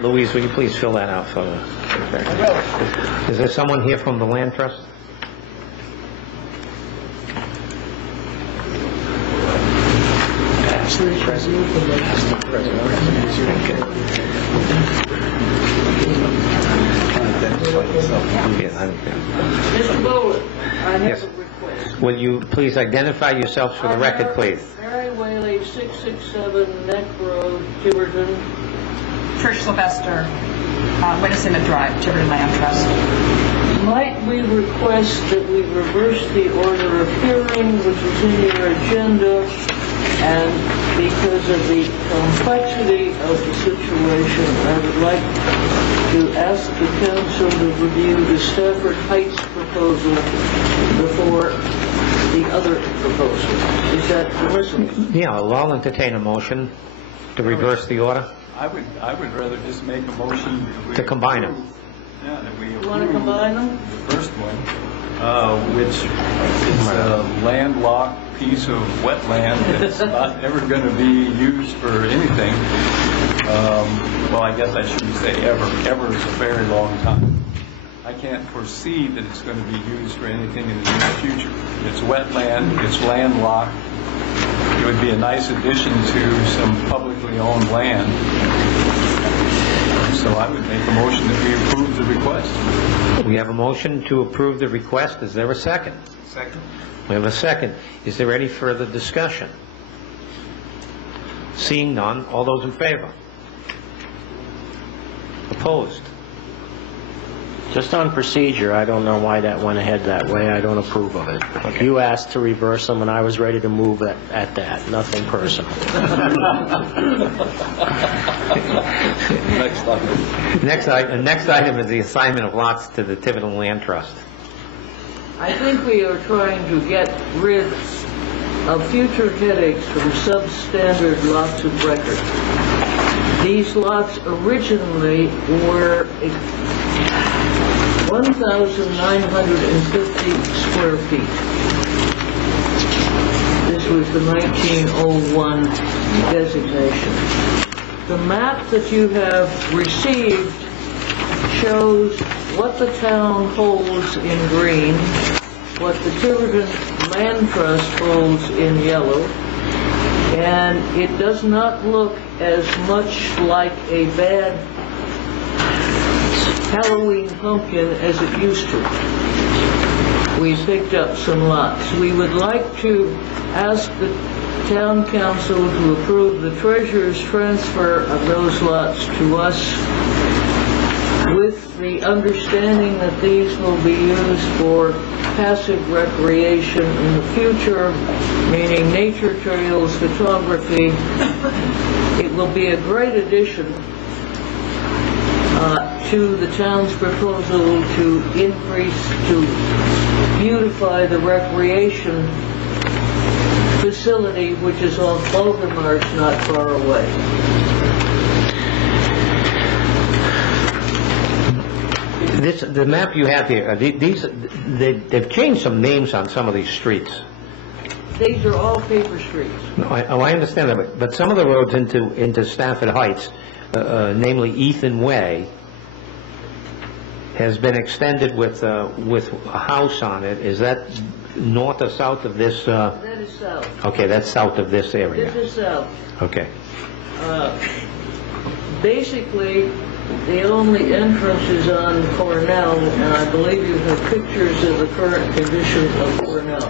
Louise, will you please fill that out for us? Is there someone here from the Land Trust? Absolutely president. Mr. Boland, I have a request. Will you please identify yourselves for the record, please? Mary Whaley, 667 Neck Road, Tiverton. Trish Sylvester, Winnison Drive, Tiverton Land Trust. Might we request that we reverse the order of hearing, which is in your agenda, and because of the complexity of the situation, I would like to ask the council to review the Stafford Heights proposal before the other proposal. Is that permissible? Yeah, I'll entertain a motion to reverse the order, I would rather just make a motion that we to combine them. Yeah, that we You want to combine them? the first one, which is a landlocked piece of wetland that's not ever going to be used for anything. Well, I guess I shouldn't say ever. Ever is a very long time. I can't foresee that it's going to be used for anything in the near future. It's wetland, it's landlocked. It would be a nice addition to some publicly owned land. So I would make a motion that we approve the request. We have a motion to approve the request. Is there a second? Second. We have a second. Is there any further discussion? Seeing none, all those in favor? Opposed? Just on procedure, I don't know why that went ahead that way. I don't approve of it. Okay. You asked to reverse them, and I was ready to move at that. Nothing personal. Next item. Next item is the assignment of lots to the Tiverton Land Trust. I think we are trying to get rid of future headaches from substandard lots of record. These lots originally were 1,950 square feet. This was the 1901 designation. The map that you have received shows what the town holds in green, what the Tiverton Land Trust holds in yellow, and it does not look as much like a bad Halloween pumpkin as it used to. We picked up some lots. We would like to ask the town council to approve the treasurer's transfer of those lots to us, with the understanding that these will be used for passive recreation in the future, meaning nature trails, photography. It will be a great addition to the town's proposal to increase, to beautify the recreation facility, which is on Boulder Marsh, not far away. The map you have here, they've changed some names on some of these streets. These are all paper streets. No, I understand that, but some of the roads into Stafford Heights, namely Ethan Way, has been extended with a house on it. Is that north or south of this? That is south. Okay, that's south of this area. This is south. Okay. Basically, the only entrance is on Cornell, and I believe you have pictures of the current condition of Cornell.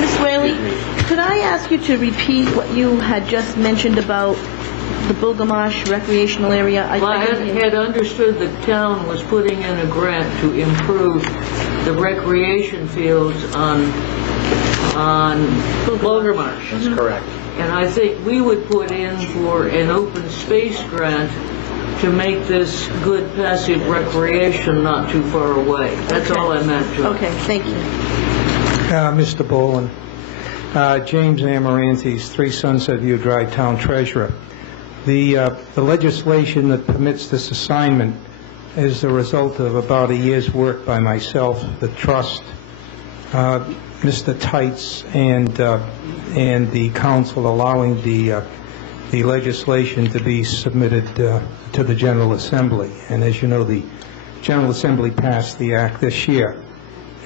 Ms. Whaley, could I ask you to repeat what you had just mentioned about the Bouldermarsh recreational area? I had understood the town was putting in a grant to improve the recreation fields on Bouldermarsh. That's correct. And I think we would put in for an open space grant to make this good passive recreation not too far away. That's all I meant to. Okay, thank you. Mr. Boland, James Amarantes, 3 Sunset View Drive, Town Treasurer. The legislation that permits this assignment is the result of about a year's work by myself, the trust, Mr. Tights, and the council, allowing the legislation to be submitted to the General Assembly. And as you know, the General Assembly passed the act this year.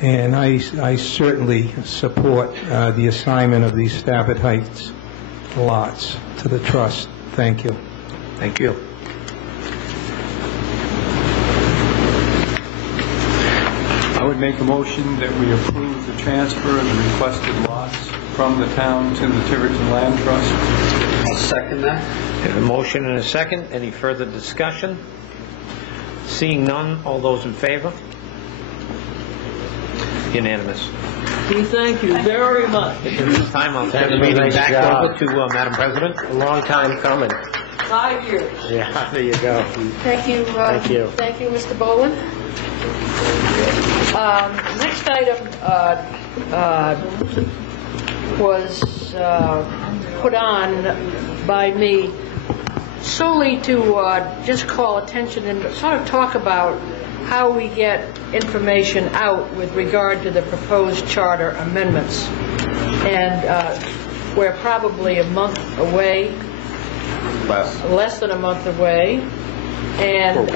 And I certainly support the assignment of these Stafford Heights lots to the trust. Thank you. Thank you. I would make a motion that we approve the transfer of the requested lots from the town to the Tiverton Land Trust. I'll second that. There's a motion and a second. Any further discussion? Seeing none, all those in favor? Unanimous. We thank you very much. At this time, I'll turn the meeting back over to Madam President. A long time coming. 5 years. Yeah, there you go. Thank you. Thank you. Thank you, Mr. Boland. Next item was put on by me solely to just call attention and sort of talk about how we get information out with regard to the proposed charter amendments. And we're probably a month away, less than a month away, and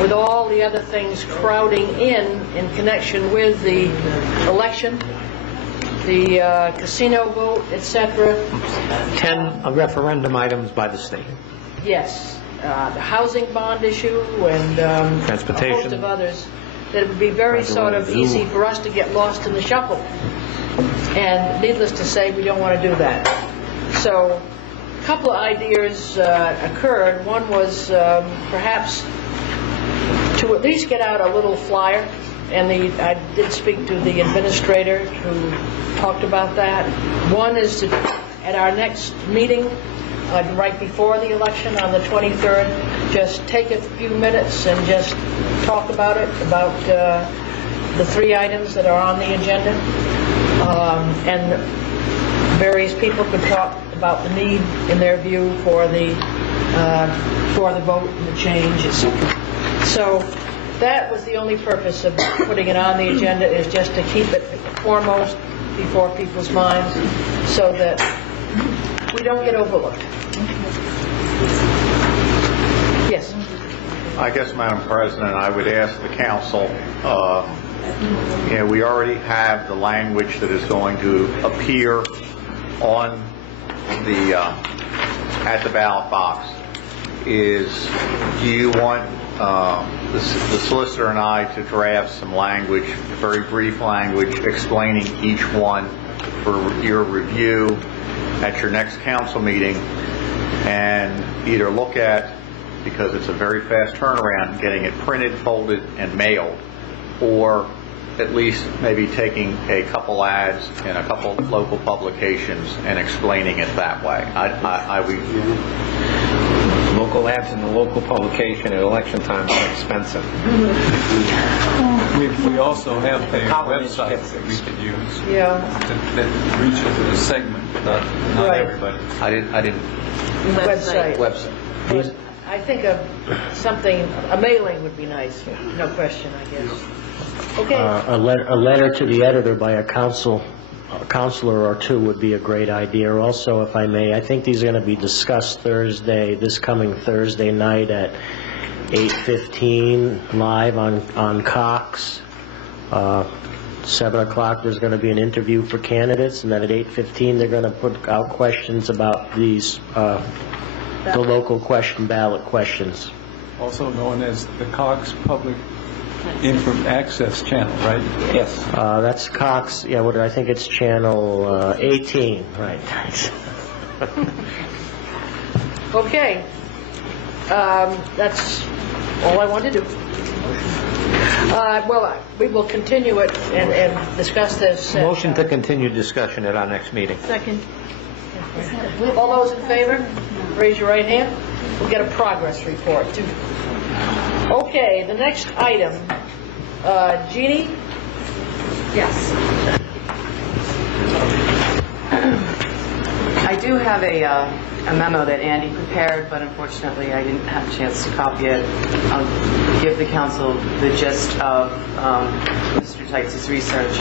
with all the other things crowding in connection with the election, the casino vote, etc. 10 referendum items by the state. Yes, the housing bond issue and Transportation. a host of others that it would be very sort of easy for us to get lost in the shuffle. And needless to say, we don't want to do that. So a couple of ideas occurred. One was perhaps to at least get out a little flyer, and I did speak to the administrator who talked about that. One is to, at our next meeting, right before the election on the 23rd, just take a few minutes and just talk about it, about the 3 items that are on the agenda. And various people could talk about the need, in their view, for the vote and the change, etc. So that was the only purpose of putting it on the agenda, is just to keep it foremost before people's minds so that we don't get overlooked. Yes. I guess, Madam President, I would ask the council, we already have the language that is going to appear on the at the ballot box. Do you want the solicitor and I to draft some language, very brief language, explaining each one for your review at your next council meeting, and either look at, because it's a very fast turnaround, getting it printed, folded, and mailed, or at least maybe taking a couple ads in a couple local publications and explaining it that way. Local ads in the local publication at election time are expensive. We also have a website that we could use. Yeah. That reaches a segment, not Right. everybody. I didn't. Website. Website. I think a mailing would be nice. No question, I guess. Okay. A letter to the editor by a counselor or two would be a great idea. Also, if I may, I think these are going to be discussed this coming Thursday night at 8:15 live on Cox. 7 o'clock there's going to be an interview for candidates, and then at 8:15 they're going to put out questions about these the local ballot questions. Also known as the Cox Public Access Channel, right? Yes. That's Cox. Yeah, I think it's channel 18. Right. Okay. That's all I wanted to do. Well, we will continue it and discuss this. Motion to continue discussion at our next meeting. Second. All those in favor, raise your right hand. We'll get a progress report, too. Okay, the next item. Jeannie? Yes. I do have a memo that Andy prepared, but unfortunately I didn't have a chance to copy it. I'll give the council the gist of Mr. Teitz's research.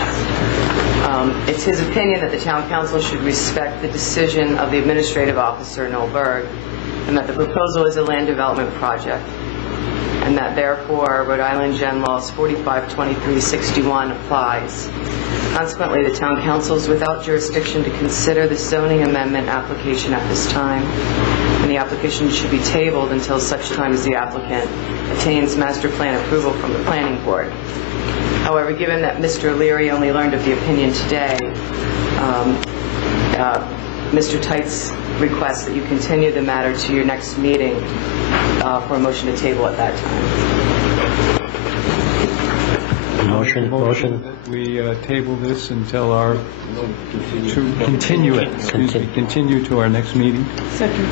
It's his opinion that the town council should respect the decision of the administrative officer, Noel Berg, and that the proposal is a land development project, and that therefore Rhode Island Gen Laws 452361 applies. Consequently, the town council is without jurisdiction to consider the zoning amendment application at this time, and the application should be tabled until such time as the applicant obtains master plan approval from the planning board. However, given that Mr. Leary only learned of the opinion today, Mr. Tights requests that you continue the matter to your next meeting for a motion to table at that time. Motion that we table this until our, continue to our next meeting. Second.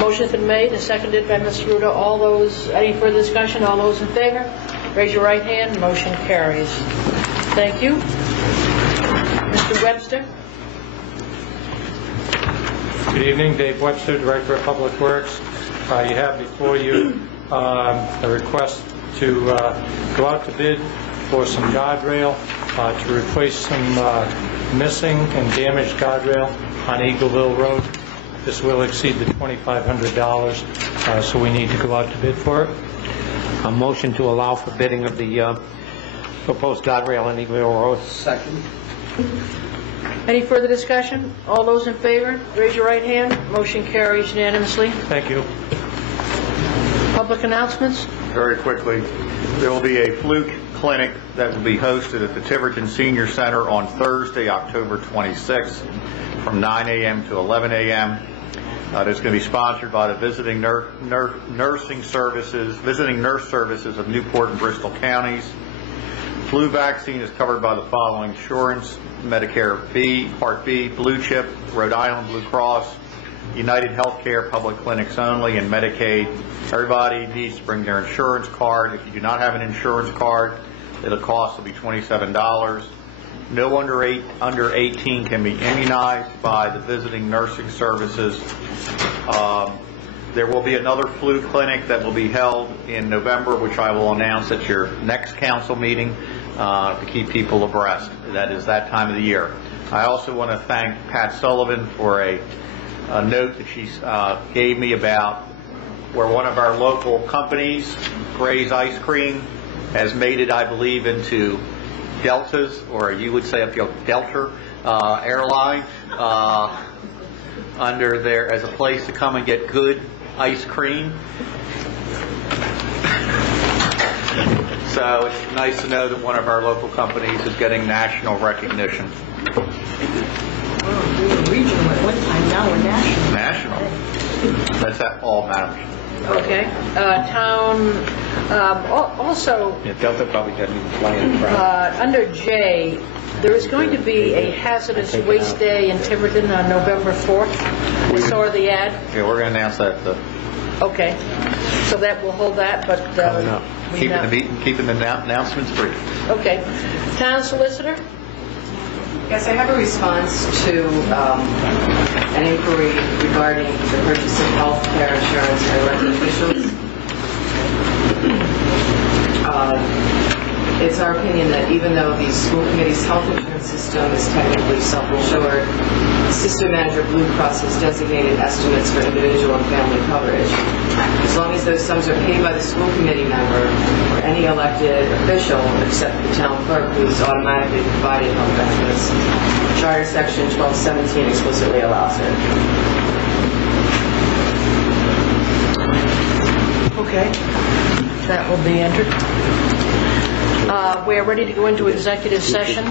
Motion's been made and seconded by Ms. Ruda. All those, any further discussion? All those in favor? Raise your right hand. Motion carries. Thank you. Mr. Webster? Good evening, Dave Webster, Director of Public Works. You have before you a request to go out to bid for some guardrail to replace some missing and damaged guardrail on Eagleville Road. This will exceed the $2,500, so we need to go out to bid for it. A motion to allow for bidding of the proposed guardrail on Eagleville Road. Second. Any further discussion? All those in favor, raise your right hand. Motion carries unanimously. Thank you. Public announcements? Very quickly, there will be a fluke clinic that will be hosted at the Tiverton Senior Center on Thursday, October 26th from 9 a.m. to 11 a.m. It's going to be sponsored by the visiting nurse services of Newport and Bristol counties. Flu vaccine is covered by the following insurance: Medicare B, Part B, Blue Chip, Rhode Island Blue Cross, United Healthcare, public clinics only, and Medicaid. Everybody needs to bring their insurance card. If you do not have an insurance card, the cost will be $27. No under 18 can be immunized by the visiting nursing services. There will be another flu clinic that will be held in November, which I will announce at your next council meeting to keep people abreast. That is that time of the year. I also want to thank Pat Sullivan for a note that she gave me about where one of our local companies, Gray's Ice Cream, has made it, I believe, into Delta's, or you would say Delta airline, under there as a place to come and get good ice cream. So it's nice to know that one of our local companies is getting national recognition. We were regional at one time, now we're national. National. That's all matters. Okay. Town, also, Delta probably doesn't even fly in under J, there is going to be a hazardous waste day in Tiverton on November 4th. I saw the ad. Yeah, we're going to announce that. Okay. So that we'll hold that, but keeping the announcements brief. Okay. Town solicitor? Yes, I have a response to an inquiry regarding the purchase of health care insurance by elected officials. It's our opinion that even though the school committee's health insurance system is technically self-insured, System Manager Blue Cross has designated estimates for individual and family coverage. As long as those sums are paid by the school committee member or any elected official except the town clerk, who is automatically provided health benefits, Charter Section 1217 explicitly allows it. Okay. That will be entered. We're ready to go into executive session.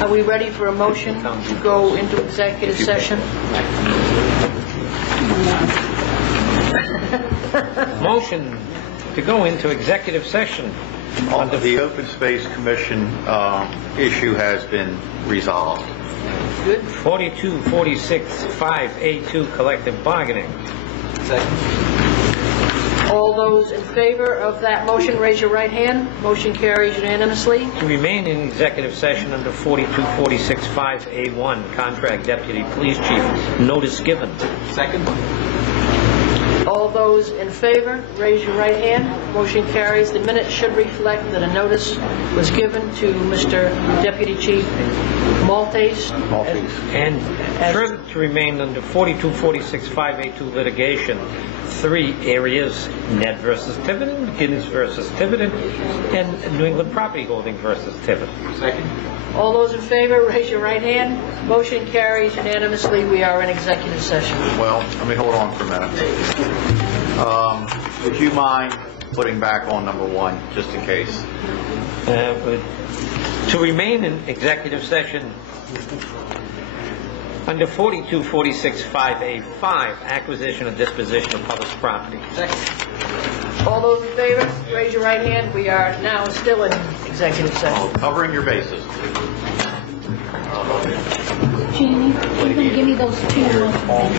Are we ready for a motion to go into executive session? Motion to go into executive session. The Open Space Commission issue has been resolved. Good. 4246-5A2 collective bargaining. Second. All those in favor of that motion, raise your right hand. Motion carries unanimously. To remain in executive session under 42465A1, contract deputy police chief, notice given. Second. All those in favor, raise your right hand. Motion carries. The minutes should reflect that a notice was given to Mr. Deputy Chief Maltese. And further to remain under 42465A2 litigation, 3 areas: Ned versus Tiverton, McGinnis versus Tiverton, and New England Property Holding versus Tiverton. Second. All those in favor, raise your right hand. Motion carries unanimously. We are in executive session. Well, let me hold on for a minute. Would you mind putting back on number 1, just in case. To remain in executive session under 42465A5, acquisition or disposition of public property. All those in favor, raise your right hand. We are now still in executive session. Covering your bases. Jeannie, you're going to give me those two.